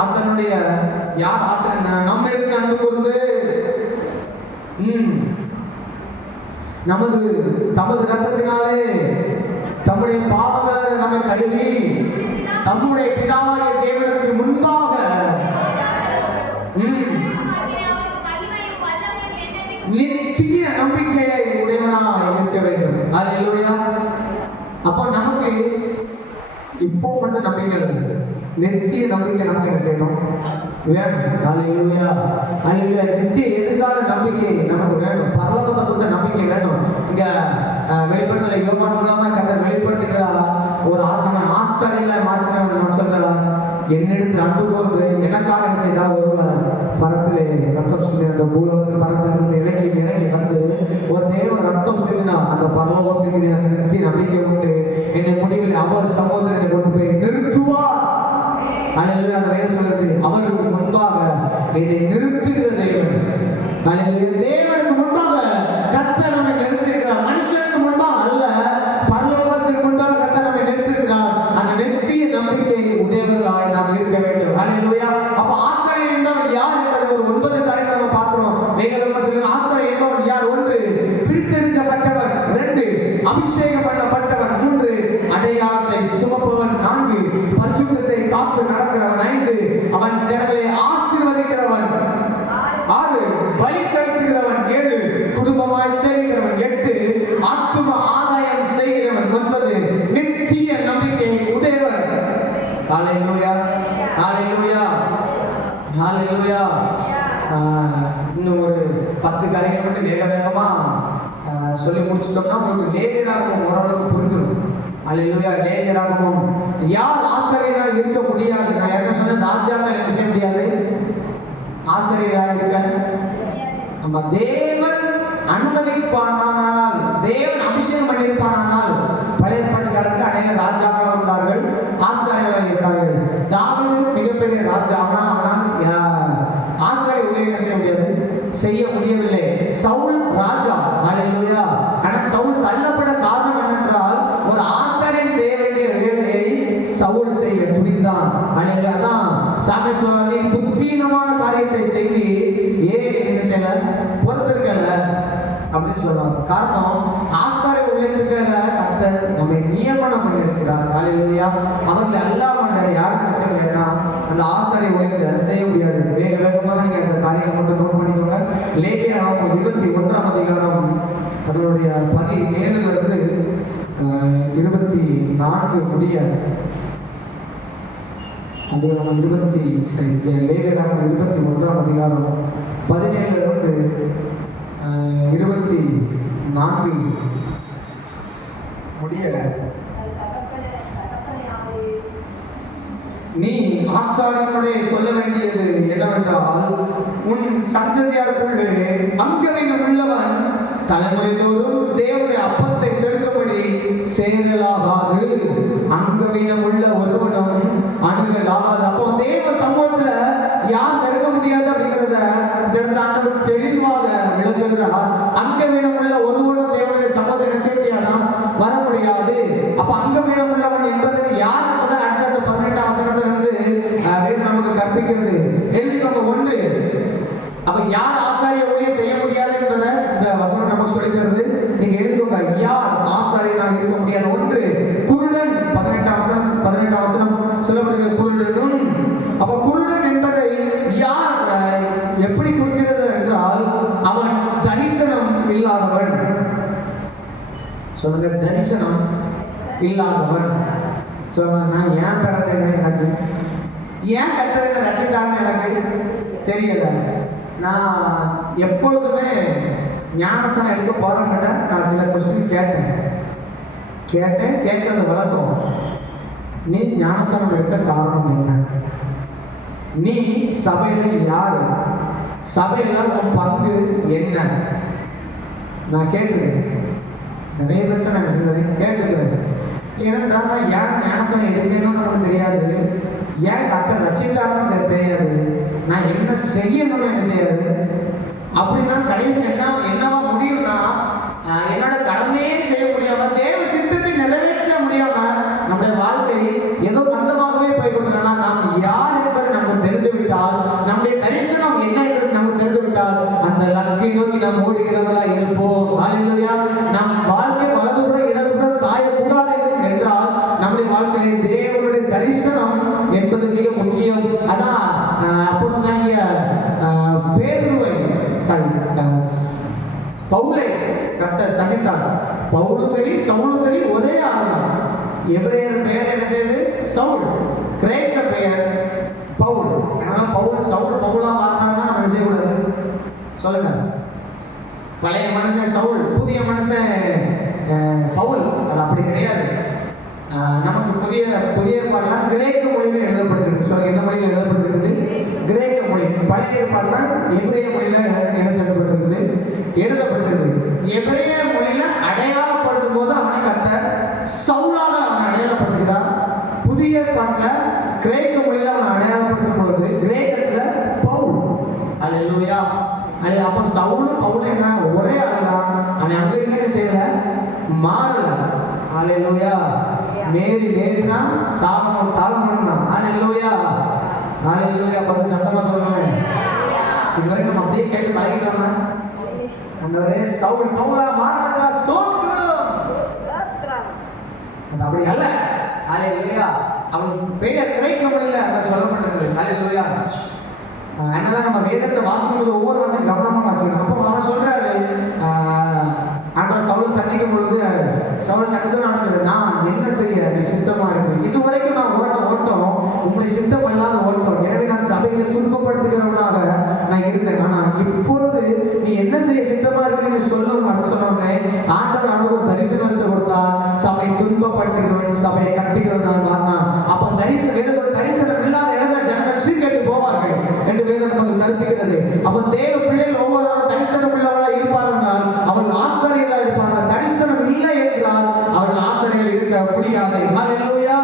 ஆசாரியனுடைய யார் ஆசாரியன், நம்ம எடுத்து அன்பு கூர்ந்து தமது ரத்தத்தினாலே தம்முடைய பாவங்களை நம்மை கழுவி தம்முடைய பிதாவாகிய தேவனுக்கு முன்பாக நித்திய நம்பிக்கையை உடையவனாய் இருக்க வேண்டும். அல்லேலூயா. அப்போ நமக்கு இப்போ மட்டும் நம்பிக்கை இல்லை, நித்திய நம்பிக்கை நமக்கு என்ன செய்யணும், வேணும். அல்லேலூயா. அல்லேலூயா. நித்திய எதிர்கால நம்பிக்கை நமக்கு வேணும், பரலோகத்தை நம்பிக்கை வேணும். இங்க வெளிப்படுத்தலை யோகான் மூலமா கதை வெளிப்படுத்துகிறார். ஒரு நம்ம ஆசாரியல மாற்றினவன் சொல்றார், என்னிடத்தில் அன்பு கூர்ந்து எனக்காக என்ன செய்தால் ஒருவர் பரத்திலே ரத்தம் சிந்தி அந்த பூலோகத்தில் பரத்திலிருந்து இறங்கி வந்து ஒரு தேவன் ரத்தம் சிந்தினா அந்த பரலோகத்துக்கு எனக்கு நித்திய நம்பிக்கை உண்டு, என்னை முடிவில் அவர் சகோதரனை கொண்டு போய் நிறுத்துவார். அல்லேலூயா. அந்த வேதம் சொல்லுது, அவருக்கு முன்பாக என்னை நிறுத்துகிற தேவன். அல்லேலூயா. தேவனுக்கு முன்பாக கர்த்தர் நம்மை நிறுத்தியிருக்கிறார். மனுஷனுக்கு முன்பாக அல்ல, பரலோகத்திற்கு முன்பாக கர்த்தர் நம்மை நிறுத்தியிருக்கிறார். அந்த நித்திய நம்பிக்கை உடையவர்களாய் நாம் இருக்க வேண்டும். அல்லேலூயா. அப்ப ஆசாரியன் என்பவர் யார் என்பதை ஒரு 9 காரியங்களை நம்ம பார்க்கிறோம். வேதம் சொல்லுங்க, ஆசாரியன் என்பவர் யார்? 1 பிரித்தெடுக்கப்பட்டவர், 2 அபிஷேகம் பண்ணப்பட்டவன், 3 அடையாளத்தை சுமப்பவன், 4 பரிசுத்தத்தை காத்து நடக்கிறவன், 5 அவன் ஜனங்களை ஆசீர்வதிக்கிறவன், 6 பலி செலுத்துகிறவன், 7 குடும்பமாய் செய்கிறவன், 8 ஆத்தும ஆதாயம் செய்கிறவன், 9 நித்திய நம்பிக்கை உடையவன். ஹalleluya, ஹalleluya, ஹalleluya. இன்னும் ஒரு 10 காரியங்கள் மட்டும் வேகமா சொல்லி முடிச்சிட்டோம்னா உங்களுக்கு லேவியராகமம் ஓரளவுக்கு புரிஞ்சிடும். அல்லேலூயா. லேவியராகமம் யார் ஆசாரியராக இருக்க முடியாது? நான் என்ன சொன்னேன், ராஜாக்கள் என்ன செய்ய முடியாது, ஆசாரியராக இருக்க. நம்ம தேவன் அனுமதிப்பானால், தேவன் அபிஷேகம் பண்ணியிருப்பானால், பழைய ஏற்பாட்டு காலத்தில் அநேக ராஜாக்கள் இருந்தார்கள், ஆசாரியராக இருந்தார்கள். தாவீது மிகப்பெரிய ராஜா, ஆனால் அவனால் ஆசாரிய ஊழியம் செய்ய முடியாது, செய்ய முடியவில்லை. சவுல் ராஜா. அல்லேலூயா. ஆனால் சவுல் தள்ளப்பட காரணம் என்னென்றால், ஒரு ஆசாரியன் செய்ய வேண்டிய வேலையை சவுல் செய்ய துணிந்தான். அல்லேலூயா. அதான் சாமுவேல் சொல்றாரு, புத்தீனமான காரியத்தை செய்து ஏன் என்ன செய்யல, பொறுத்திருக்கல அப்படின்னு சொல்றாரு. காரணம், ஆசாரிய ஊழியத்துக்கு கர்த்தர் நம்மை நியமனம் பண்ணியிருக்கிறார். அல்லேலூயா. அவர்கள் அல்லாமல் யாரும் செய்ய முடியாதுன்னா அந்த ஆசாரிய ஊழியத்தை செய்ய முடியாது. வேகமாக நீங்க இந்த காரியத்தை மட்டும் நோட் பண்ணிக்கோங்க. லேவியராகமம் 21ஆம் அதிகாரம் அதனுடைய 17 24 முடிய அதிகாரம் 21ஆம் அதிகாரம் 17 24 முடிய நீ ஆசாரியனுடைய சொல்ல வேண்டியது என்னவென்றால், உன் சந்ததியாருக்குள்ளே அங்கவீனம் உள்ளவன் தலைமுறைதோறும் தேவனுடைய அப்பத்தை செலுத்தும்படி சேரலாகாது. அங்கவீனம் உள்ள ஒருவனும் அணுகலாகாது. அப்போ தேவ சமூகத்துல யார் நெருங்க முடியாது அப்படிங்கிறத ஆண்டவர் தெளிவாக விளக்குகிறார். அங்கவீனம் உள்ள ஒருவனும் தேவனுடைய சமூகத்தை செய்ய முடியாதான், வர முடியாது. அப்ப அங்கவீனம் உள்ளவன் என்பது யார் என்பதை அடுத்த 18ஆம் வசனத்திலிருந்து வேதம் நமக்கு கற்பிக்கிறது. எழுதிக்கோங்க 1. அப்ப யார் ஆசாரிய ஊழியம் செய்ய முடியாது என்பதை இந்த வசனம் நமக்கு சொல்லிக்கிறது. நீங்க எழுதிக்கோங்க, யார் ஆசாரியனாக இருக்க முடியாது. 1 குருடன். 18ஆம் வசனம் சொல்லப்படுகிறது குருடனும். அப்ப குருடன் என்பதை யார் எப்படி குறிக்கிறது என்றால், அவன் தரிசனம் இல்லாதவன். சொல்லுங்க, தரிசனம் இல்லாதவன். நான் ஏன் பிறந்தேன், எனக்கு ஏன் கர்த்தர் என்ன ரட்சித்தார்னு எனக்கு தெரியல. நான் எப்பொழுதுமே ஞானஸ்தானம் எடுக்க போறேன்கிட்ட நான் சில கொஸ்டின் கேட்கறது வழக்கம். நீ ஞானஸ்தானம் எடுக்க காரணம் என்ன? நீ சபையில யாரு? சபையில உன் பங்கு என்ன? நான் கேட்டுக்கிறேன். நிறைய பேர்த்த நான் கேட்டுக்கிறேன். ஏனென்றால் நான் ஏன் ஞானஸ்தானம் எடுக்கணும்னு நமக்கு தெரியாது, ஏன் கர்த்தர் ரட்சித்தார்னு தெரியாது, நான் என்ன செய்யணும்னு என்ன செய்யாது. அப்படின்னா கடைசி என்னவா முடியும்னா, என்னோட கடமையே செய்ய முடியாம, தேவ சித்தத்தை நிறைவேற்ற முடியாம நம்முடைய வாழ்க்கை ஏதோ மந்தமாகவே போய்கொண்டிருக்கா. நாம் யார் என்பதை நமக்கு தெரிந்துவிட்டால், நம்முடைய தரிசனம் என்ன என்பது நமக்கு தெரிந்துவிட்டால், அந்த லக்கை நோக்கி நாம் ஓடுகிறவர்களா இருப்போம். அல்லேலூயா. நம் வாழ்க்கை வலதுபுற இடதுபுற சாயக்கூடாது என்றால் நம்முடைய வாழ்க்கையிலே தேவனுடைய தரிசனம் என்பது மிக முக்கியம். அதான் அப்போஸ்தலனாகிய பேதுருவை பவுலை கர்த்தர் சந்தித்தார். பவுலும் சரி சவுலும் சரி ஒரே ஆளுதான். எபிரேயர் பெயர் என்ன செய்யுது? சவுல். கிரேக்க பெயர் பவுல். அதனால பவுல் சவுல் பவுலா மாறினாங்கன்னா நம்ம செய்யக்கூடாது. சொல்லுங்க, பழைய மனுஷன் சவுல், புதிய மனுஷன் பவுல். அது அப்படி கிடையாது. நமக்கு புதிய ஏற்பாடுலாம் கிரேக்க மொழியில எழுதப்பட்டிருக்கு. சொல்லுங்க, என்ன மொழியில் எழுதப்பட்டிருக்குது? கிரேக்க மொழி. பழைய ஏற்பாடுலாம் எபிரேய மொழியில என்ன செய்யப்பட்டிருக்குது? எழுதப்பட்டிருக்கு. எபிரேய மொழியில அடையாளப்படுத்தும் போது அவனை கர்த்தர் சவுலாக அவனை அடையாளப்படுத்துகிறார். அங்க என்ன செய்யல, மாறல. ஹalleluya. மேரினா சாலமோன் தான். ஹalleluya. ஹalleluya. கொஞ்சம் சத்தமா சொல்லுங்க. இதுவரைக்கும் நம்ம அப்படியே கேட்டு பழகிட்டோம்னா ஆண்டவரே சவுல் பவுலா மாறாதா, ஸ்தோத்திரம். அது அப்படி அல்ல. ஹalleluya. அவன் பெயர் கிடைக்க முடியல அத சொல்லப்பட்டிருக்கு. ஹalleluya. அதனால நம்ம வேதத்தை வாசிக்கும்போது ஒவ்வொரு வார்த்தையும் கவனமா வாசிக்கணும். அப்போ அவன் சொல்றாரு, ஆண்டவர் சவுலை சந்திக்கும் பொழுது சவுலை சந்தித்து நான் என்ன செய்ய நீ சித்தமா இருக்கு. இதுவரைக்கும் நான் ஓட்டம் உங்களுடைய சித்தம் இல்லாத ஓட்டம். எனவே நான் சபைகளை துன்பப்படுத்துகிறவனாக நான் இருந்தேன். ஆனா இப்பொழுது நீ என்ன செய்ய சித்தமா இருக்குன்னு சொல்லும் அப்படின்னு சொன்னோடனே ஆண்டவர் அவனுக்கு ஒரு தரிசனத்தை கொடுத்தார். சபை துன்பப்படுத்துகிறவன் சபையை கட்டுகிறவன் மாறினான். அப்ப தரிசனம் இல்லாத இடத்துல ஜனங்கள் சீர்கெட்டு போவார்கள் என்று வேதம் நமக்கு கற்பிக்கிறது. அப்ப தேவ பிள்ளைகள் ஒவ்வொரு தரிசனம் உள்ளவர்களாக இருப்பார்கள், அவர்கள் ஆசிரியர்களாக இருப்பார்கள். தரிசனம் இல்லை என்றால் அவர்கள் ஆசிரியர்கள் இருக்க முடியாது. ஹalleluya.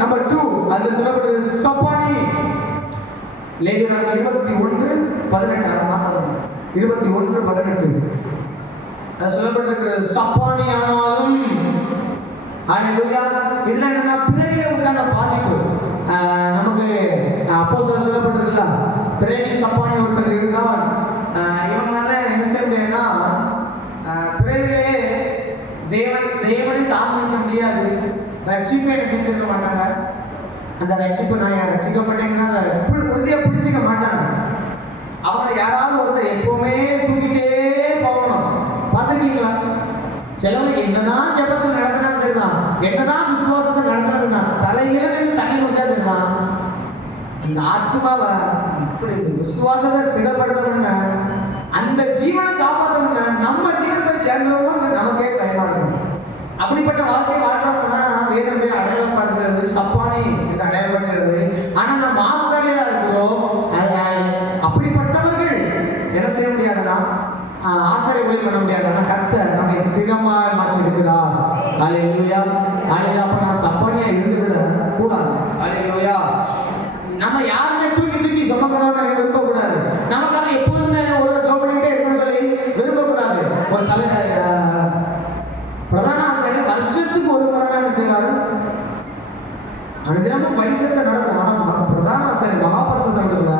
நம்பர் 2 அதுல சொல்லப்படுகிறது சப்பானி. லேவியர் 21:18 அதை மாத்தணும். 21:18 அது சொல்லப்பட்டிருக்கிறது சப்பானி ஆனாலும். ஹalleluya. இதுல என்னன்னா பிறவிலே உண்டான பாதிப்பு. நமக்கு அப்போஸ்தலர் சொல்லப்பட்டிருக்குல்ல, பிறவி சப்பானி ஒருத்தர் இருந்தால் இவங்களால என்ன செய்ய முடியாதுன்னா பிறவிலே தேவனை சார்ந்திருக்க முடியாது. ரட்சிப்பை என்ன செஞ்சிருக்க மாட்டாங்க. அந்த ரட்சிப்பு நான் ரட்சிக்கப்பட்டேங்கன்னா அதை உறுதியாக பிடிச்சிக்க மாட்டாங்க. அவங்களை யாராவது ஒருத்தர் எப்பவுமே தூக்கிட்டே போகணும். பார்த்துருக்கீங்களா? சிலவங்க என்னதான் ஜபத்தில் நடத்தினா சரிதான், என்னதான் விசுவாசத்தை நடத்தினதுன்னா தலையில தண்ணி முடிச்சாதுன்னா இந்த ஆத்மாவை இப்படி விசுவாசத்தை சிதப்படுத்தணும்னா அந்த ஜீவனை காப்பாற்றணும்னா நம்ம ஜீவனை சேர்ந்தவங்க நமக்கே பயமா இருக்கும். அப்படிப்பட்ட வாழ்க்கை வாழ்றோம்னா வேதம் அடையாளம் படுத்துறது சப்பானி என்று அடையாளப்படுத்துறது. ஆனா நம்ம ஆசிரியரா இருக்கிறோம். அப்படிப்பட்டவர்கள் என்ன செய்ய முடியாதுன்னா ஆசிரியர் ஒளி பண்ண முடியாது. ஆனா கர்த்தர் நம்மை ஸ்திரமாக மாற்றிருக்கிறார். ஹalleluya. ஹalleluya. அப்ப நான் சப்பானியா இருந்து விட கூடாது. ஹalleluya. நம்ம யாருமே தூக்கி சுமக்கணும்னு விரும்பக்கூடாது. நமக்காக எப்போதுமே ஒரு ஜோப் பண்ணிட்டே இருக்கணும்னு சொல்லி விரும்பக்கூடாது. ஒரு பிரதான ஆசிரியர் வருஷத்துக்கு ஒரு முறை என்ன செய்வாரு, அனுதினமும் பரிசுத்த நடக்கும். ஆனால் பிரதான ஆசிரியர் மகாபரிசுத்த நடக்கல,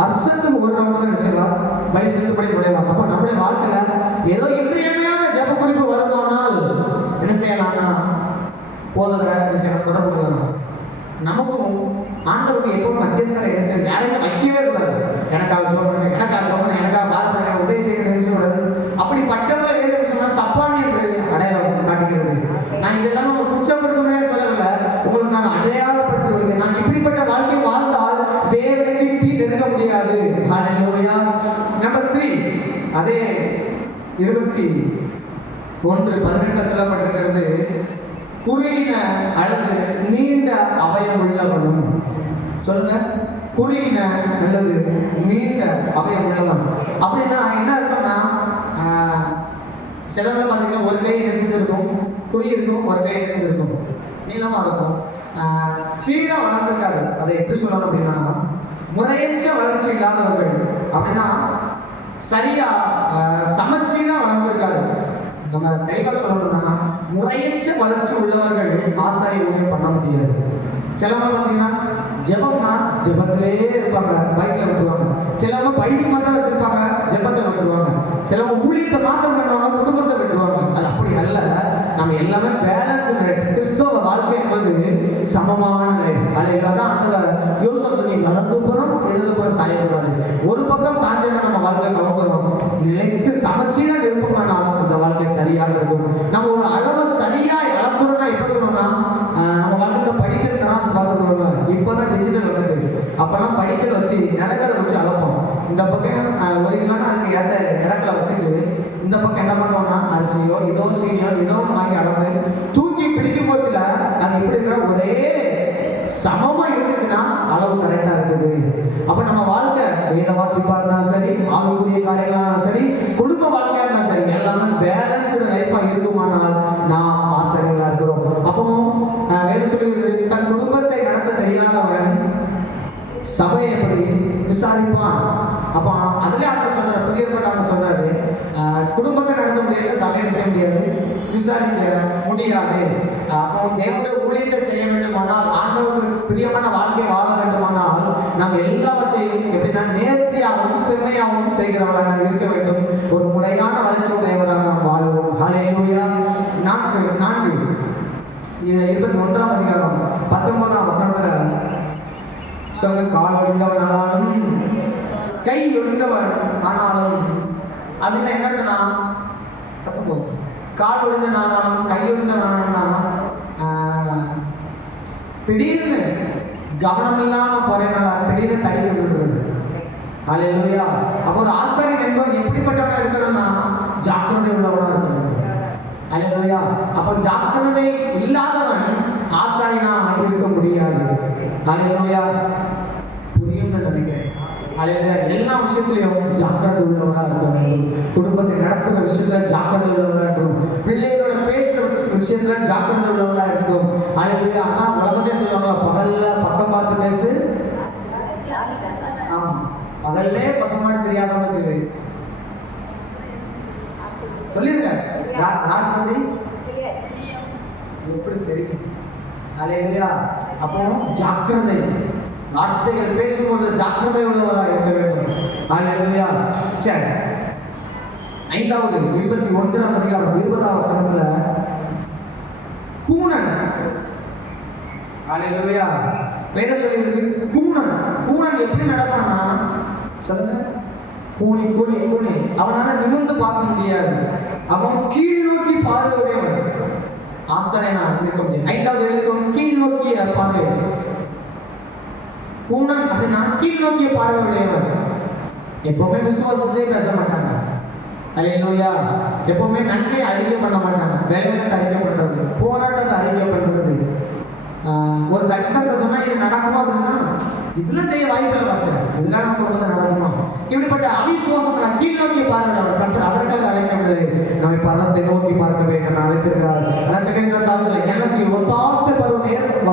வருஷத்துக்கு ஒரு ரவுண்ட் என்ன செய்வார், பரிசுத்த படி நுழைவாங்க. அப்போ நம்முடைய வாழ்க்கையில ஏதோ இன்றியமையாத ஜப குறிப்பு வருமானால் என்ன செய்யலாம்னா போதகரை என்ன செய்யலாம், தொடர்பு கொள்ளலாம். நமக்கும் ஆண்டவருக்கு எப்பவும் மத்தியஸ்தரை என்ன செய்ய யாரையும் வைக்கவே கூடாது. எனக்காக ஜோபனை, எனக்காக ஜோபனை, எனக்காக பார்ப்பனை, உதவி செய்ய சொல்றது. அப்படி பட்டவர்கள் எதுன்னு சொன்னா சப்பானி என்று அடையாளம் காட்டுகிறது. நான் இதெல்லாம் குற்றப்படுத்தவே சொல்லல, உங்களுக்கு நான் அடையாளப்படுத்தி விடுகிறேன். நான் இப்படிப்பட்ட வாழ்க்கை வாழ்ந்தால் தேவனை கிட்டி நெருங்க முடியாது. ஹalleluya. நம்பர் 3 அதே 21:18 சொல்லப்பட்டிருக்கிறது குறுகின அல்லது நீண்ட அவயம் உள்ளவனும். சொல்லுங்க, குறுகின அல்லது நீண்ட அவயம் உள்ளவன் அப்படின்னா என்ன இருக்கும்னா சிலவங்க பார்த்தீங்கன்னா ஒரு கை என்ன செஞ்சிருக்கும், குறுகி இருக்கும், ஒரு கை என்ன செஞ்சிருக்கும், நீளமாக இருக்கும். சீராக வளர்ந்துருக்காது. அதை எப்படி சொல்லணும் அப்படின்னா முறையற்ற வளர்ச்சி இல்லாதவர்கள் அப்படின்னா சரியா சமச்சீரா வளர்ந்துருக்காது. நம்ம தெளிவாக சொல்லணும்னா முறையற்ற வளர்ச்சி உள்ளவர்கள் ஆசாரிய ஊழியம் பண்ண முடியாது. சிலவங்க பார்த்தீங்கன்னா ஜெபம்னா ஜெபத்திலே இருப்பாங்க, பைக்கில் விட்டுருவாங்க. சிலவங்க பைக் மாத்திரம் வச்சிருப்பாங்க, ஜெபத்தை விட்டுருவாங்க. சிலவங்க ஊழியத்தை மாத்திரம் பண்ணுவாங்க, குடும்பத்தை விட்டுருவாங்க. அது அப்படி அல்ல. நம்ம எல்லாமே பேலன்ஸ். கிறிஸ்தவ வாழ்க்கை என்பது சமமான லைஃப். அதில் தான் அந்த யோசனை சொல்லி வளர்ந்து போகிறோம், எழுத போகிற சாயக்கூடாது. ஒரு பக்கம் சாஞ்சனா நம்ம வாழ்க்கை கவர்ந்துடும். நிலைக்கு சமச்சீரா இருப்போம்னால் அந்த வாழ்க்கை சரியாக இருக்கும். நம்ம ஒரு அளவு சரியா இழக்கிறோம்னா எப்ப சொல்லணும்னா நம்ம வாழ்க்கை படிக்கிற தராசு பார்த்துக்கிறோம். இப்போதான் டிஜிட்டல் வந்தது. அப்பெல்லாம் படிக்கல் வச்சு நிலக்கடை வச்சு அளப்போம். இந்த பக்கம் ஒரு கிலோனா அதுக்கு ஏற்ற இடத்துல வச்சுட்டு இந்த பக்கம் என்ன பண்ணுவோம்னா அரிசியோ இதோ சீனியோ இதோ வாங்கி அளந்து தூக்கி பிடிக்கும் போச்சுல அது எப்படி இருக்கிற ஒரே சமமா இருந்துச்சுன்னா அளவு கரெக்டா இருக்குது. அப்ப நம்ம வாழ்க்கை வேத வாசிப்பா இருந்தாலும் சரி, ஆவிக்குரிய காரியங்களாலும் சரி, குடும்ப வாழ்க்கையா இருந்தாலும் சரி, எல்லாமே பேலன்ஸ்டு லைஃபா இருக்குமானால் நாம் ஆசிரியர்களா இருக்கிறோம். அப்போ வேலை சொல்லுவது தன் குடும்பத்தை நடத்த தெரியாதவன் சபையை எப்படி விசாரிப்பான். அப்போ அதுல அவங்க சொல்றாரு, புதிய சொல்றாரு குடும்பத்தை நடத்த முடியாது வழியில சமையல் செய்ய முடியாது, விசாரிக்க முடியாது. அப்போ தேவனுடைய ஊழியத்தை செய்ய வேண்டுமானால், ஆண்டவருக்கு பிரியமான வாழ்க்கை வாழ வேண்டுமானால், நம்ம எல்லாவற்றையும் எப்படின்னா நேர்த்தியாகவும் செம்மையாகவும் செய்கிறவர்களாக இருக்க வேண்டும். ஒரு முறையான வளர்ச்சி உடையவராக நாம் வாழுவோம். ஹல்லேலூயா. 21ஆம் அதிகாரம் 19ஆம் வசனத்துல சொல்ல, கால் ஒடிந்தவன் ஆனாலும் கை ஒடிந்தவன் ஆனாலும், அப்படின்னா என்னன்னா தப்பு போகும். கால் ஒடிந்தவன் ஆனாலும் கை ஒடிந்தவன் ஆனாலும் திடீர்னு கவனம் இல்லாம போறேனால திடீர்னு தடி விடுறது. ஹல்லேலூயா. அப்போ ஒரு ஆசாரியன் என்பவர் எப்படிப்பட்டவனா இருக்கணும்னா ஜாக்கிரதை உள்ளவனா இருக்கணும். ஹல்லேலூயா. அப்போ ஜாக்கிரதை இல்லாதவன் ஆசாரியனா இருக்க முடியாது. ஹல்லேலூயா. புரியும் நினைக்கிறேன். ஹல்லேலூயா. எல்லா விஷயத்திலையும் ஜாக்கிரதை உள்ளவனா இருக்க வேண்டும். குடும்பத்தை நடத்துற விஷயத்துல ஜாக்கிரதை உள்ளவனா இருக்கணும். பிள்ளைகளோட பேசுற விஷயத்துல ஜாக்கிரதை உள்ளவனா இருக்கணும். ஹல்லேலூயா. ஆனா உலகமே சொல்லுவாங்க, பகல்ல பக்கம் பார்த்து பேசு. ஆமா, பகல்லே பசுமாடு தெரியாதவனுக்கு சொல்லியிருக்காங்க. எப்படி தெரியும்? ஹல்லேலூயா. அப்போ ஜாக்கிரதை, வார்த்தைகள் பேசும்போது ஜாக்கிரதை உள்ளவராக இருக்க வேண்டும். ஹல்லேலூயா. சரி, 5வது 21ஆம் அதிகாரம் 20ஆம் வசனத்துல கூனன், ஹல்லேலூயா, வேத சொல்லியிருக்கு கூனன். கூனன் எப்படி நடப்பான்னா சொல்லுங்க, கூனி கூனி கூனி அவனால நிமிர்ந்து பார்க்க முடியாது. அவன் கீழ் நோக்கி பார்வையுடையவன். ஆசாரியனா இருக்க முடியாது. 5வது எழுதும் கீழ் நோக்கிய பார்வை. கூனன் அப்படின்னா கீழ் நோக்கிய பார்வையுடையவன். எப்பவுமே விசுவாசத்தையே பேச மாட்டாங்க. ஹல்லேலூயா. எப்பவுமே நன்மை அறிக்கை பண்ண மாட்டாங்க. வேலைகளை அறிக்கை பண்றது, போராட்டத்தை அறிக்கை பண்றது. ஒரு தட்சிணத்தை சொன்னா இது நடக்குமா அப்படின்னா இதுல செய்ய வாய்ப்பு இல்லை பாஸ்டர், இதெல்லாம் நம்ம குடும்பத்தில் நடக்குமா? இப்படிப்பட்ட அவிசுவாசம் கீழ் நோக்கி பார்க்க கர்த்தர் அதற்காக அழைக்கவில்லை. நம்மை பரத்தை நோக்கி பார்க்க வேண்டும் அழைத்திருக்கிறார். எனக்கு ஒத்தாசை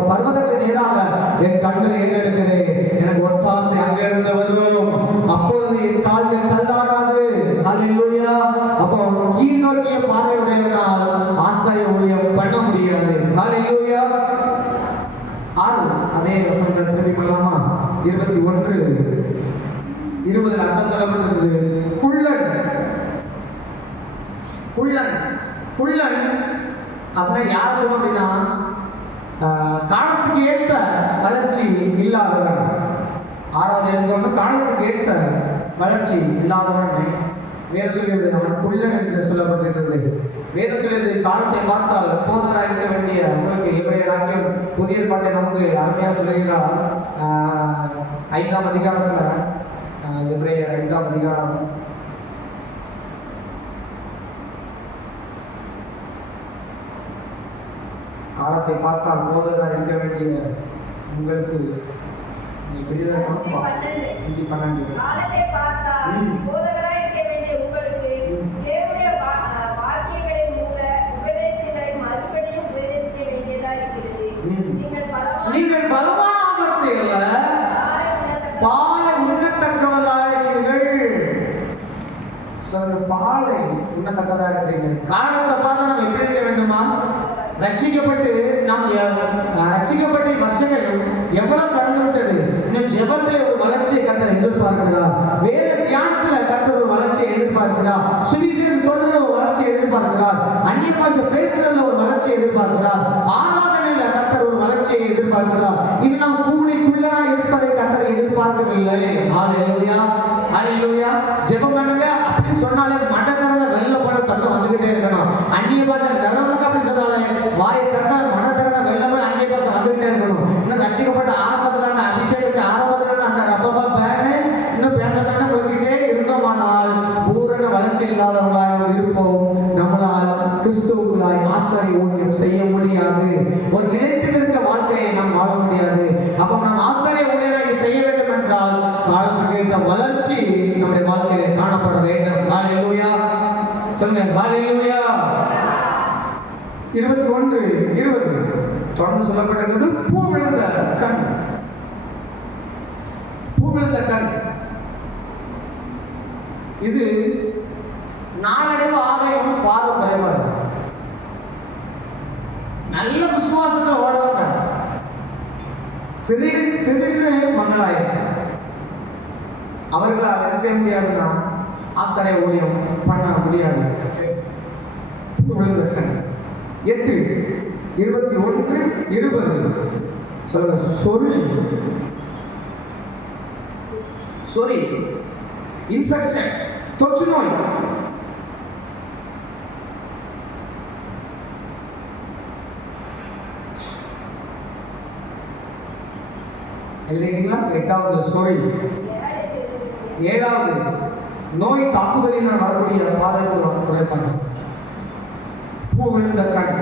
பருவதற்கு நேராக என் கண்களை ஏறெடுக்கிறேன். எனக்கு ஒத்தாசை அங்கிருந்து வரும், அப்பொழுது என் கால்கள் தள்ளாடாது. ஹல்லேலூயா. அப்போ கீழ் நோக்கிய பார்வையுடையவனால் ஆசாரிய ஊழியம் பண்ண முடியாது. ஹல்லேலூயா. 6 அதே வசனத்தை திரும்பி கொள்ளலாமா? 21:20 அர்த்தம் சொல்லப்பட்டிருக்கிறது. குள்ளன் குள்ளன் குள்ளன் அப்படின்னா யார் சொல்ல அப்படின்னா காலத்துக்கு ஏற்ற வளர்ச்சி இல்லாதவன். 6வது எழுதும் காலத்துக்கு ஏற்ற வளர்ச்சி இல்லாதவன் வேறு சொல்லியது அவன் குள்ளன் என்று சொல்லப்பட்டிருக்கிறது. வேறு சொல்லியது காலத்தை பார்த்தால் போதராக இருக்க வேண்டிய உங்களுக்கு எவ்வளவு வாக்கியம் புதிய பாட்டை நமக்கு அருமையாக சொல்லுகிறார். 5ஆம் அதிகாரத்துல எபிரேயர் 5ஆம் அதிகாரம் காலத்தை பார்த்தால் போதராக இருக்க வேண்டிய உங்களுக்கு காலத்தை பார்த்தால் போதகராய் இருக்க வேண்டிய உங்களுக்கு தேவனுடைய வாக்கியங்களின் மூல உபதேசங்களை மறுபடியும் உபதேசிக்க வேண்டியதா இருக்கிறது. நீங்கள் பலமான ஆபத்தை அல்ல, பாலை உண்ணத்தக்கவர்களாக இருக்கிறீர்கள். பாலை உண்ணத்தக்கதாக இருக்கிறீர்கள். காலத்தை பார்த்தா நம்ம எப்படி இருக்க வேண்டுமா? ரட்சிக்கப்பட்டு வருஷங்கள் எவ்வளவு கடந்து விட்டது. இன்னும் ஜெபத்தில் ஒரு வளர்ச்சியை கர்த்தர் எதிர்பார்க்கிறார். வேத தியானத்துல கர்த்தர் ஒரு வளர்ச்சியை எதிர்பார்க்கிறார். சுவிசேஷம் சொல்றதுல ஒரு வளர்ச்சியை எதிர்பார்க்கிறார். அந்நிய பாஷை பேசுறதுல ஒரு வளர்ச்சியை எதிர்பார்க்கிறார். ஆராதனையில கர்த்தர் ஒரு வளர்ச்சியை எதிர்பார்க்கிறார். இது நாம் கூலிக்குள்ளா இருப்பதை கர்த்தர் எதிர்பார்க்கவில்லை. ஹல்லேலூயா. ஹல்லேலூயா. ஜெபம் பண்ணுங்க அப்படின்னு சொன்னாலே மடக்கரல வெள்ள போல சத்தம் வந்துகிட்டே இருக்கணும். அந்நிய பாஷை தரமுக அப்படி சொன்னாலே வாயை திறந்தா மடக்கரல வெள்ள போல அந்நிய பாஷை வந்துகிட்டே இருக்கணும். இன்னும் ரட்சிக்கப்பட்ட ஆரம்பத்துல அந்த அபிஷேகிச்ச ஆரம்பத்துல அந்த ரப்பபா பேனு இன்னும் பேன தானே வச்சுக்கிட்டே இருந்தோமானால் பூரண வளர்ச்சி இல்லாதவர்களாக இருப்போம். நம்மளால் கிறிஸ்துவுக்குள்ளாய் ஆசாரிய ஊழியம் செய்ய முடியாது. ஒரு நிலைத்து நிற்க வாழ்க்கையை நாம் வாழ முடியாது. அப்ப நாம் ஆசாரிய ஊழியரை செய்ய வேண்டும் என்றால் காலத்துக்கு ஏற்ற வளர்ச்சி நம்முடைய வாழ்க்கையில காணப்பட வேண்டும். ஹல்லேலூயா. சொல்லுங்க ஹல்லேலூயா. 21:20 தொடர்ந்து சொல்லப்பட்டிருக்கிறது. பூ விழுந்த கண். பூ விழுந்த கண் இது நாளடைவு ஆதாயம் பார்வை குறைவாரு. நல்ல விசுவாசத்துல ஓடுவாங்க, திடீர்னு மங்களாயிரம். அவர்களால் என்ன செய்ய முடியாதுன்னா ஆசாரிய ஊழியம் பண்ண முடியாது. 8:21-20 சொல்லுங்க. சொறி, இன்ஃபெக்ஷன், தொற்று நோய். எழுதிட்டீங்களா? 8வது சொறி. 7வது நோய் தாக்குதலினால் வரக்கூடிய பார்வை குறைபாடு, பூ விழுந்த கண்.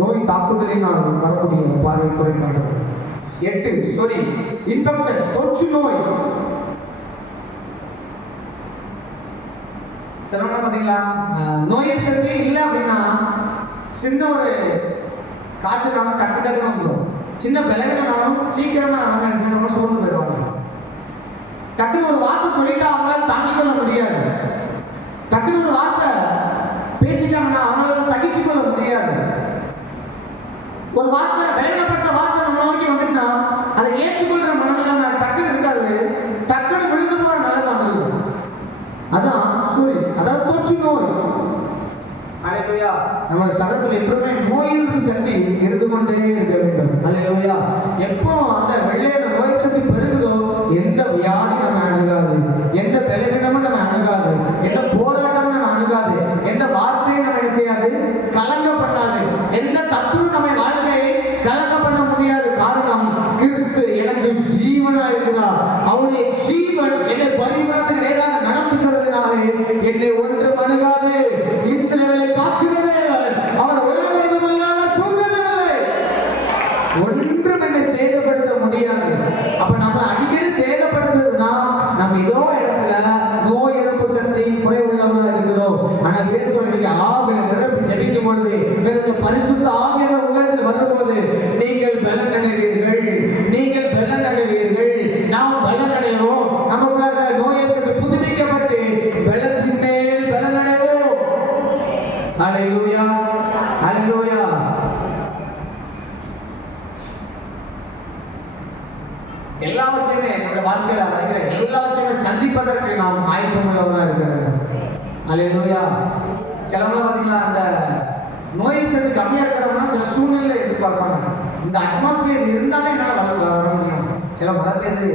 நோய் தாக்குதலினால் வரக்கூடிய பார்வை குறைபாடு. 8 சொறி, இன்ஃபெக்ஷன், தொற்று நோய். சிலவங்க பார்த்தீங்களா, நோய் எதிர்ப்பு இல்லை அப்படின்னா சின்ன ஒரு காய்ச்சல் டக்கு வந்துடும். சின்ன விளைவுனாலும் சீக்கிரமா அவங்க நினைச்சவங்க சோர்ந்து போயிடுவாங்க. டக்குன்னு ஒரு வார்த்தை சொல்லிட்டு அவங்களால தாங்கிக் கொள்ள முடியாது. டக்குன்னு ஒரு வார்த்தை பேசிட்டாங்கன்னா அவங்களால சகிச்சு கொள்ள முடியாது. ஒரு வார்த்தை, வேண்டப்பட்ட வார்த்தை நம்ம நோக்கி வந்துட்டுனா அதை ஏற்றுக்கொள்ற மனநிலை டக்குன்னு இருக்காது, டக்குன்னு விழுந்து போற நிலைமை வந்துடும். அதான் சூரி, அதாவது தொற்று நோய். அல்லேலூயா. நம்ம சகத்தில் எப்பவுமே நோய் எதிர்ப்பு சக்தி இருந்து கொண்டே இருக்க வேண்டும். அல்லேலூயா. எப்போ அந்த வெள்ளையில நோய் சக்தி பெருகுதோ எந்த வியாதி நம்ம அணுகாது, எந்த பலவீனமும் நம்ம அணுகாது, எந்த போராட்டமும் நம்ம அணுகாது, எந்த வார்த்தையும் நம்ம என்ன செய்யாது, கலங்க பண்ணாது, எந்த சத்துரு நம்ம வாழ்க்கையை கலங்க பண்ண முடியாது. காரணம், கிறிஸ்து எனக்கு ஜீவனா இருக்கிறார். அவருடைய ஜீவன் என்னை பரிமாற்ற நேராக நடத்துகிறதுனாலே என்னை ஒன்று அணுகாது. இஸ்ரவேலை காக்கிறவர் அவர் உலகம் இல்லாமல் தூங்குகிறவர், ஒன்றும் என்னை சேதப்படுத்த முடியாது. அப்ப நம்ம அடிக்கடி சேதப்படுத்துறதுன்னா நம்ம ஏதோ இடத்துல நோய் எதிர்ப்பு சக்தி குறைவுள்ளவங்களா இருக்கிறோம். ஆனா பேர் சொல்றீங்க, ஆவில நிரப்பி ஜெபிக்கும் பொழுது பரிசுத்த ஆவியானவர் உள்ளத்தில் வரும்போது நீங்கள் பலன் அடைவீர்கள், நீங்கள் பலன் அடைவீர்கள். நாம் பலன் அடைவோம். நமக்குள்ள நோய் எதிர்ப்பு புதுப்பிக்கப்பட்டு பலத்தின் மேல் பலன் அடைவோம். ஹல்லேலூயா, ஹல்லேலூயா. எல்லாவற்றையுமே என்னோட வாழ்க்கையில வருகிற எல்லாவற்றையுமே சந்திப்பதற்கு நாம் ஆயத்தம் உள்ளவராக இருக்கிறோம். ஹல்லேலூயா. சிலவங்க பார்த்தீங்களா, அந்த நோய் சத்து கம்மியா இருக்கிறவங்க சில சூழ்நிலை எதிர்பார்ப்பாங்க. இந்த அட்மாஸ்பியர் இருந்தாலே என்னால் வர முடியும். சில வளர்க்கிறது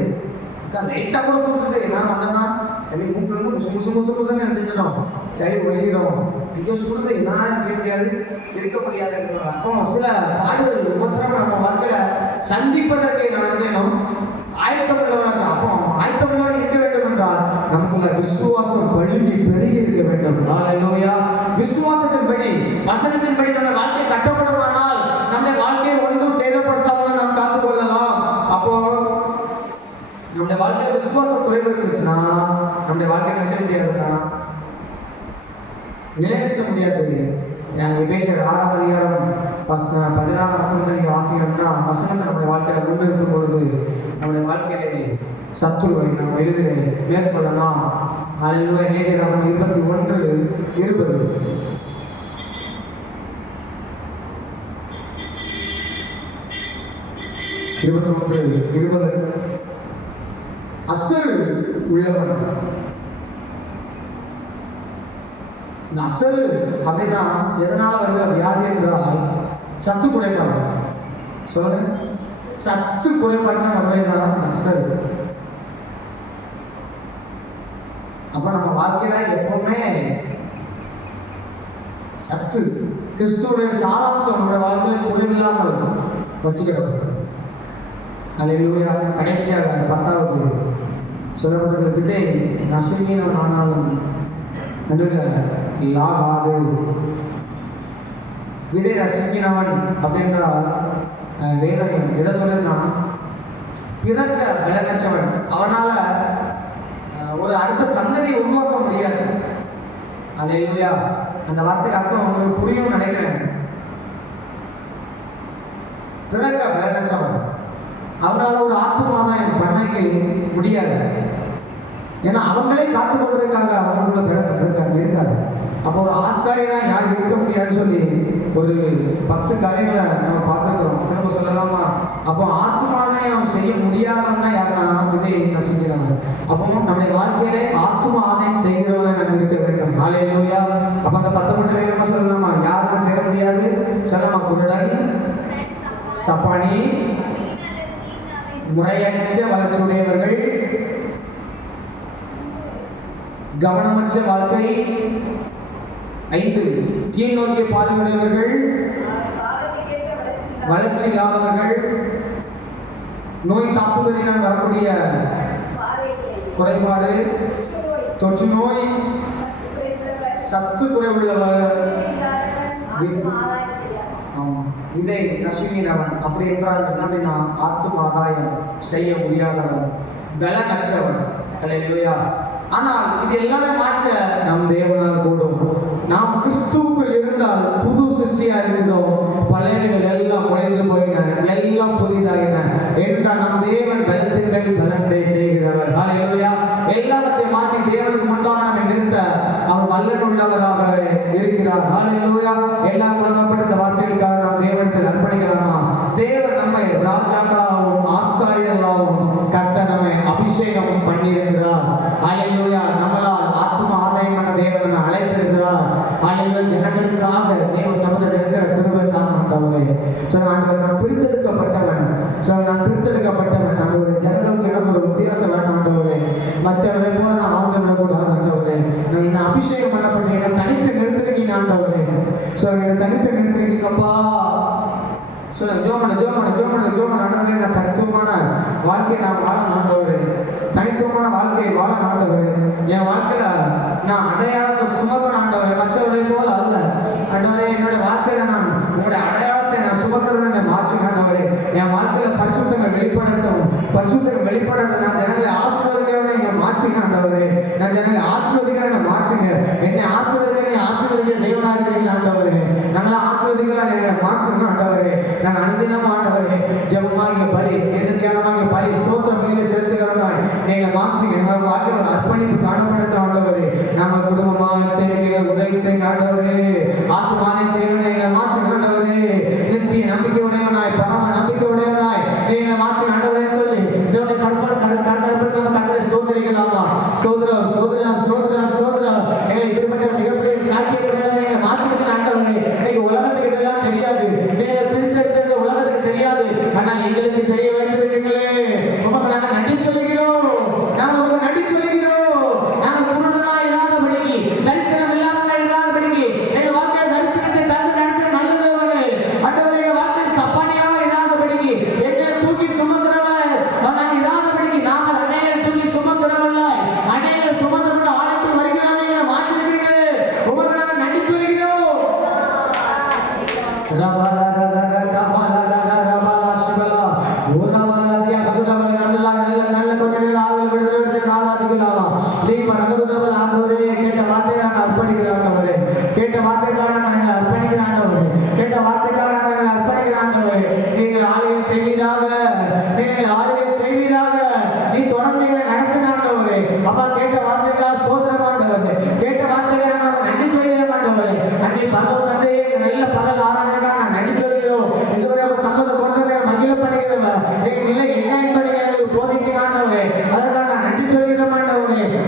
லைட்டாக கூட கொடுத்தது என்ன வந்தோம்னா சரி மூக்கிலிருந்து முசு முசு முசு முசுன்னு நினைச்சிட்டோம், சரி ஒழிகிறோம், ஐயோ சொல்றது என்ன செய்ய முடியாது, இருக்க முடியாது. அப்போ சில பாடுகள் ஒவ்வொருத்தரும் நம்ம வாழ்க்கையில சந்திப்பதற்கு நம்ம செய்யணும், ஆயத்தம் உள்ளவராக. அப்போ ஆயத்தம் உள்ளவராக இருக்க வேண்டும் என்றால் நமக்குள்ள விசுவாசம் பழுகி பெருகி இருக்க வேண்டும். ஹல்லேலூயா. விசுவாசத்தின்படி வசனத்தின்படி நம்ம வாழ்க்கை கட்டப்படுமானால் நம்முடைய வாழ்க்கையை ஒன்றும் சேதப்படுத்தாமல் நாம் காத்துக் கொள்ளலாம். அப்போ நம்முடைய வாழ்க்கையில விசுவாசம் குறைவு இருந்துச்சுன்னா நம்முடைய வாழ்க்கை என்ன செய்ய முடியாதுன்னா நிலைநிறுத்த முடியாது. எபேசியர் 6ஆம் அதிகாரம் 16ஆம் வசனத்தை நீங்க வாசிக்கணும்னா வசனத்தை நம்முடைய வாழ்க்கையில முன்னிறுத்தும் பொழுது நம்முடைய வாழ்க்கையிலே சத்துருவை நாம் எளிதிலே மேற்கொள்ளலாம். ஹல்லேலூயா. லேவியராகமம் 21:20. அசல் உள்ளவன். அசல் அப்படின்னா எதனால வருகிற வியாதி என்றால் சத்து குறைபாடு. சொல்லுங்க, சத்து குறைபாடுனா நம்ம அசல். அப்ப நம்ம வாழ்க்கையில எப்பவுமே சத்து கிறிஸ்துவுடைய சாராம்சம் நம்முடைய வாழ்க்கையில குறைவில்லாமல் வச்சுக்கிறோம். அல்லேலூயா. கடைசியாக 10வது சொல்லப்பட்ட விதை நசுங்கின ஆனாலும் லாகாது. விதை நசுங்கினவன் அப்படின்றால் வேதம் எதை சொல்லுன்னா பிறக்க விளக்கச்சவன். அவனால ஒரு அடுத்த சந்ததியை உருவாக்க முடியாது. அல்லேலூயா. அந்த வார்த்தைக்கு அர்த்தம் உங்களுக்கு புரியும் நினைக்கிறேன். பிறக்க விளக்கச்சவன் அவனால ஒரு ஆத்மாதான் பண்ணைக்கு முடியாது. ஏன்னா அவங்களே காத்து கொண்டிருக்காங்க, அவங்களுக்குள்ள பிறகு இருக்காது. அப்போ ஒரு ஆசாரியனா யார் இருக்க முடியாதுன்னு சொல்லி ஒரு 10 காரியங்களை நம்ம பார்த்துருக்கிறோம். திரும்ப சொல்லலாமா? அப்போ ஆத்மாதாயம் செய்ய முடியாதவன்னா யாருன்னா இதை நசிக்கிறாங்க. அப்போ நம்முடைய வாழ்க்கையிலே ஆத்ம ஆதாயம் செய்கிறவங்க நம்ம இருக்க வேண்டும். ஹல்லேலூயா. அப்போ அந்த 19 நம்ம சொல்லலாமா? யாருக்கும் சேர முடியாது சொல்லலாமா? குருடன், சப்பானி, முறையற்ற வளர்ச்சியுடையவர்கள், கவனமற்ற வாழ்க்கை, 5 கீழ் நோக்கிய பார்வையுடையவர்கள், வளர்ச்சி இல்லாதவர்கள், நோய் தாக்குதலினால் வரக்கூடிய குறைபாடு, தொற்று நோய், சத்து குறைவுள்ளவர், இதை நசுங்கினவன். அப்படி என்றால் என்ன அப்படின்னா ஆத்தும ஆதாயம் செய்ய முடியாதவன், பலனற்றவன். அல்லேலூயா. ஆனால் இது எல்லாமே மாற்ற நம் தேவனால் கூடும். நாம் கிறிஸ்துவுக்குள் இருந்தால் புது சிருஷ்டியா இருக்கிறோம். பழையவைகள் எல்லாம் உடைந்து போயின, எல்லாம் புதிதாயின என்றால் நம் தேவன் பலத்தின் மேல் பலத்தை செய்கிறவர். ஹல்லேலூயா. எல்லாவற்றையும் மாற்றி தேவனுக்கு முன்பாக நம்மை நிறுத்த அவர் வல்லமை உள்ளவராக இருக்கிறார். ஹல்லேலூயா. எல்லாம் வழங்கப்பட்ட வார்த்தைகளுக்காக நாம் தேவனிடத்தில் அர்ப்பணிக்கலாமா? தேவன் நம்மை ராஜாக்களாகவும் ஆசாரியர்களாகவும் கர்த்தர் நம்மை அபிஷேகம் பண்ணியிருக்கிறார். ஹல்லேலூயா. நம்மளால் ஆத்ம ஆதாயம் பண்ண தேவன் நம்மை அழைத்திருக்கிறார். ஹல்லேலூயா. ஜனங்களுக்காக தேவ சமூகத்தில் இருக்கிற கிருபை தான் ஆண்டவரே. ஆண்டவர் நான் பிரித்தெடுக்கப்பட்டவன், நான் பிரித்தெடுக்கப்பட்டவன். ஆண்டவரே ஜனங்களுக்கு எனக்கு ஒரு வித்தியாசம் வேணும் ஆண்டவரே. மற்றவரை போல நான் வாழ்ந்து விடக்கூடாது ஆண்டவரே. நான் என்ன அபிஷேகம் பண்ணப்பட்டு என்னை தனித்து நிறுத்துறீங்க ஆண்டவரே. என்னை தனித்து நிறுத்துறீங்கப்பா. ஜோமன ஆண்டவரே, நான் தனித்துவமான வாழ்க்கையை நான் வாழ ஆண்டவரே. தனித்துவமான வாழ்க்கையை வாழ ஆண்டவரே. என் வாழ்க்கையில நான் அடையாளத்தை சுமக்கணும் ஆண்டவரே, மற்றவரை போல அல்ல ஆண்டவரே. என்னோட வாழ்க்கையில நான் உங்களுடைய அடையாளத்தை நான் சுமக்கிறேன்னு மாற்றுங்க ஆண்டவரே. என் வாழ்க்கையில பரிசுத்தங்கள் வெளிப்படட்டும், பரிசுத்தங்கள் வெளிப்படட்டும். நான் ஜனங்களை ஆசீர்வதிக்கிறவனை என்னை மாற்றுங்க ஆண்டவரே. நான் ஜனங்களை ஆசீர்வதிக்கிறவனை மாற்றுங்க. என்னை ஆசீர்வதிக்கிற தேவனாக இருக்கிறீங்க ஆண்டவரே. நம்மளை ஆசீர்வதிக்கலாம் என்னை மாற்றுங்க ஆண்டவரே. நான் அனுதினம் ஆண்டவரே ஜெபமாகிய பலி, எந்த தியானமாகிய பலி, ஸ்தோத்திரம் மீது செலுத்துகிறவனாய் நீங்கள் மாற்றுங்க. எங்கள் வாழ்க்கை ஒரு அர்ப்பணிப்பு காணப்படுத்த ஆண்டவரே. நாங்கள் குடும்பமாக செய்கிற உதவி செய்ய ஆண்டவரே. ஆத்மாவை செய்வனை எங்களை மாற்றுங்க ஆண்டவரே. நித்திய நம்பிக்கை உடையவனாய், பரம நம்பிக்கை உடையவனாய் நீங்கள் மாற்றுங்க ஆண்டவரே. சொல்லி தேவனை கர்த்தரை ஸ்தோத்திரிக்கலாமா? ஸ்தோத்திரம் ஸ்தோத்திரம் ஸ்தோத்திரம் ஸ்தோத்திரம். எங்களை இப்படிப்பட்ட மிகப்பெரிய சாட்சியத்தை நீங்கள் மாற்றுங்க ஆண்டவரே. இன்னைக்கு உலகத்துக்கு இதெல்லாம் தெரியாது, நீங்கள் பிரித்தெடுத்தது உலகத்துக்கு தெரியாது, ஆனால் எங்களுக்கு தெரிய வைத்திருக்கீங்களே. உமக்கு நாங்கள் நன்றி சொல்லுகிறோம். நாங்கள் உங்களுக்கு நன்றி சொல்லுகிறோம். நாங்கள் குருடனா இல்லாதபடிக்கு, தரிசனம் இல்லாதவங்க இல்லாதபடிக்கு எங்கள் வாழ்க்கை தரிசனத்தை தந்து நடத்த நல்லதவர்களே. ஆண்டவரே, எங்கள் வாழ்க்கை சப்பானியா இல்லாதபடிக்கு, எங்களை தூக்கி சுமக்கிறவர்கள் நாங்கள் இல்லாதபடிக்கு, நாங்கள் அநேகர் தூக்கி சுமக்கிறவர்கள், அநேகர் சுமந்தவர்கள் ஆழத்தில் வருகிறார்கள். எங்களை மாற்றிருக்கிறீர்களே. உமக்கு நாங்கள் நன்றி சொல்லுகிறோம்.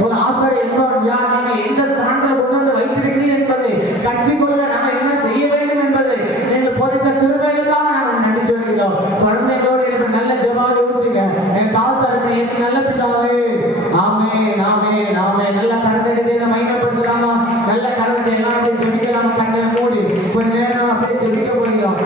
ஒரு ஆசிரியர் என்பவர் யார், நீங்கள் எந்த ஸ்தானத்தில் கொண்டு வந்து வைத்திருக்கிறீர்கள் என்பதை கட்சிக்குள்ள நாம் என்ன செய்ய வேண்டும் என்பதை நீங்கள் போதித்த கிருபைகளுக்காக நாங்கள் நன்றி சொல்கிறோம். தொடர்ந்து எங்களோடு எனக்கு நல்ல ஜெபத்தை ஊற்றுங்க. என் கால் தரப்பை இயேசு நல்ல பிதாவே. ஆமென் ஆமென் ஆமென். நல்ல கரத்தை நம்ம மையப்படுத்தலாமா? நல்ல கரத்தை எல்லாத்தையும் ஜெபிக்கலாமா? கண்களை மூடி கொஞ்ச நேரம் அப்படியே ஜெபிக்க போகிறோம்.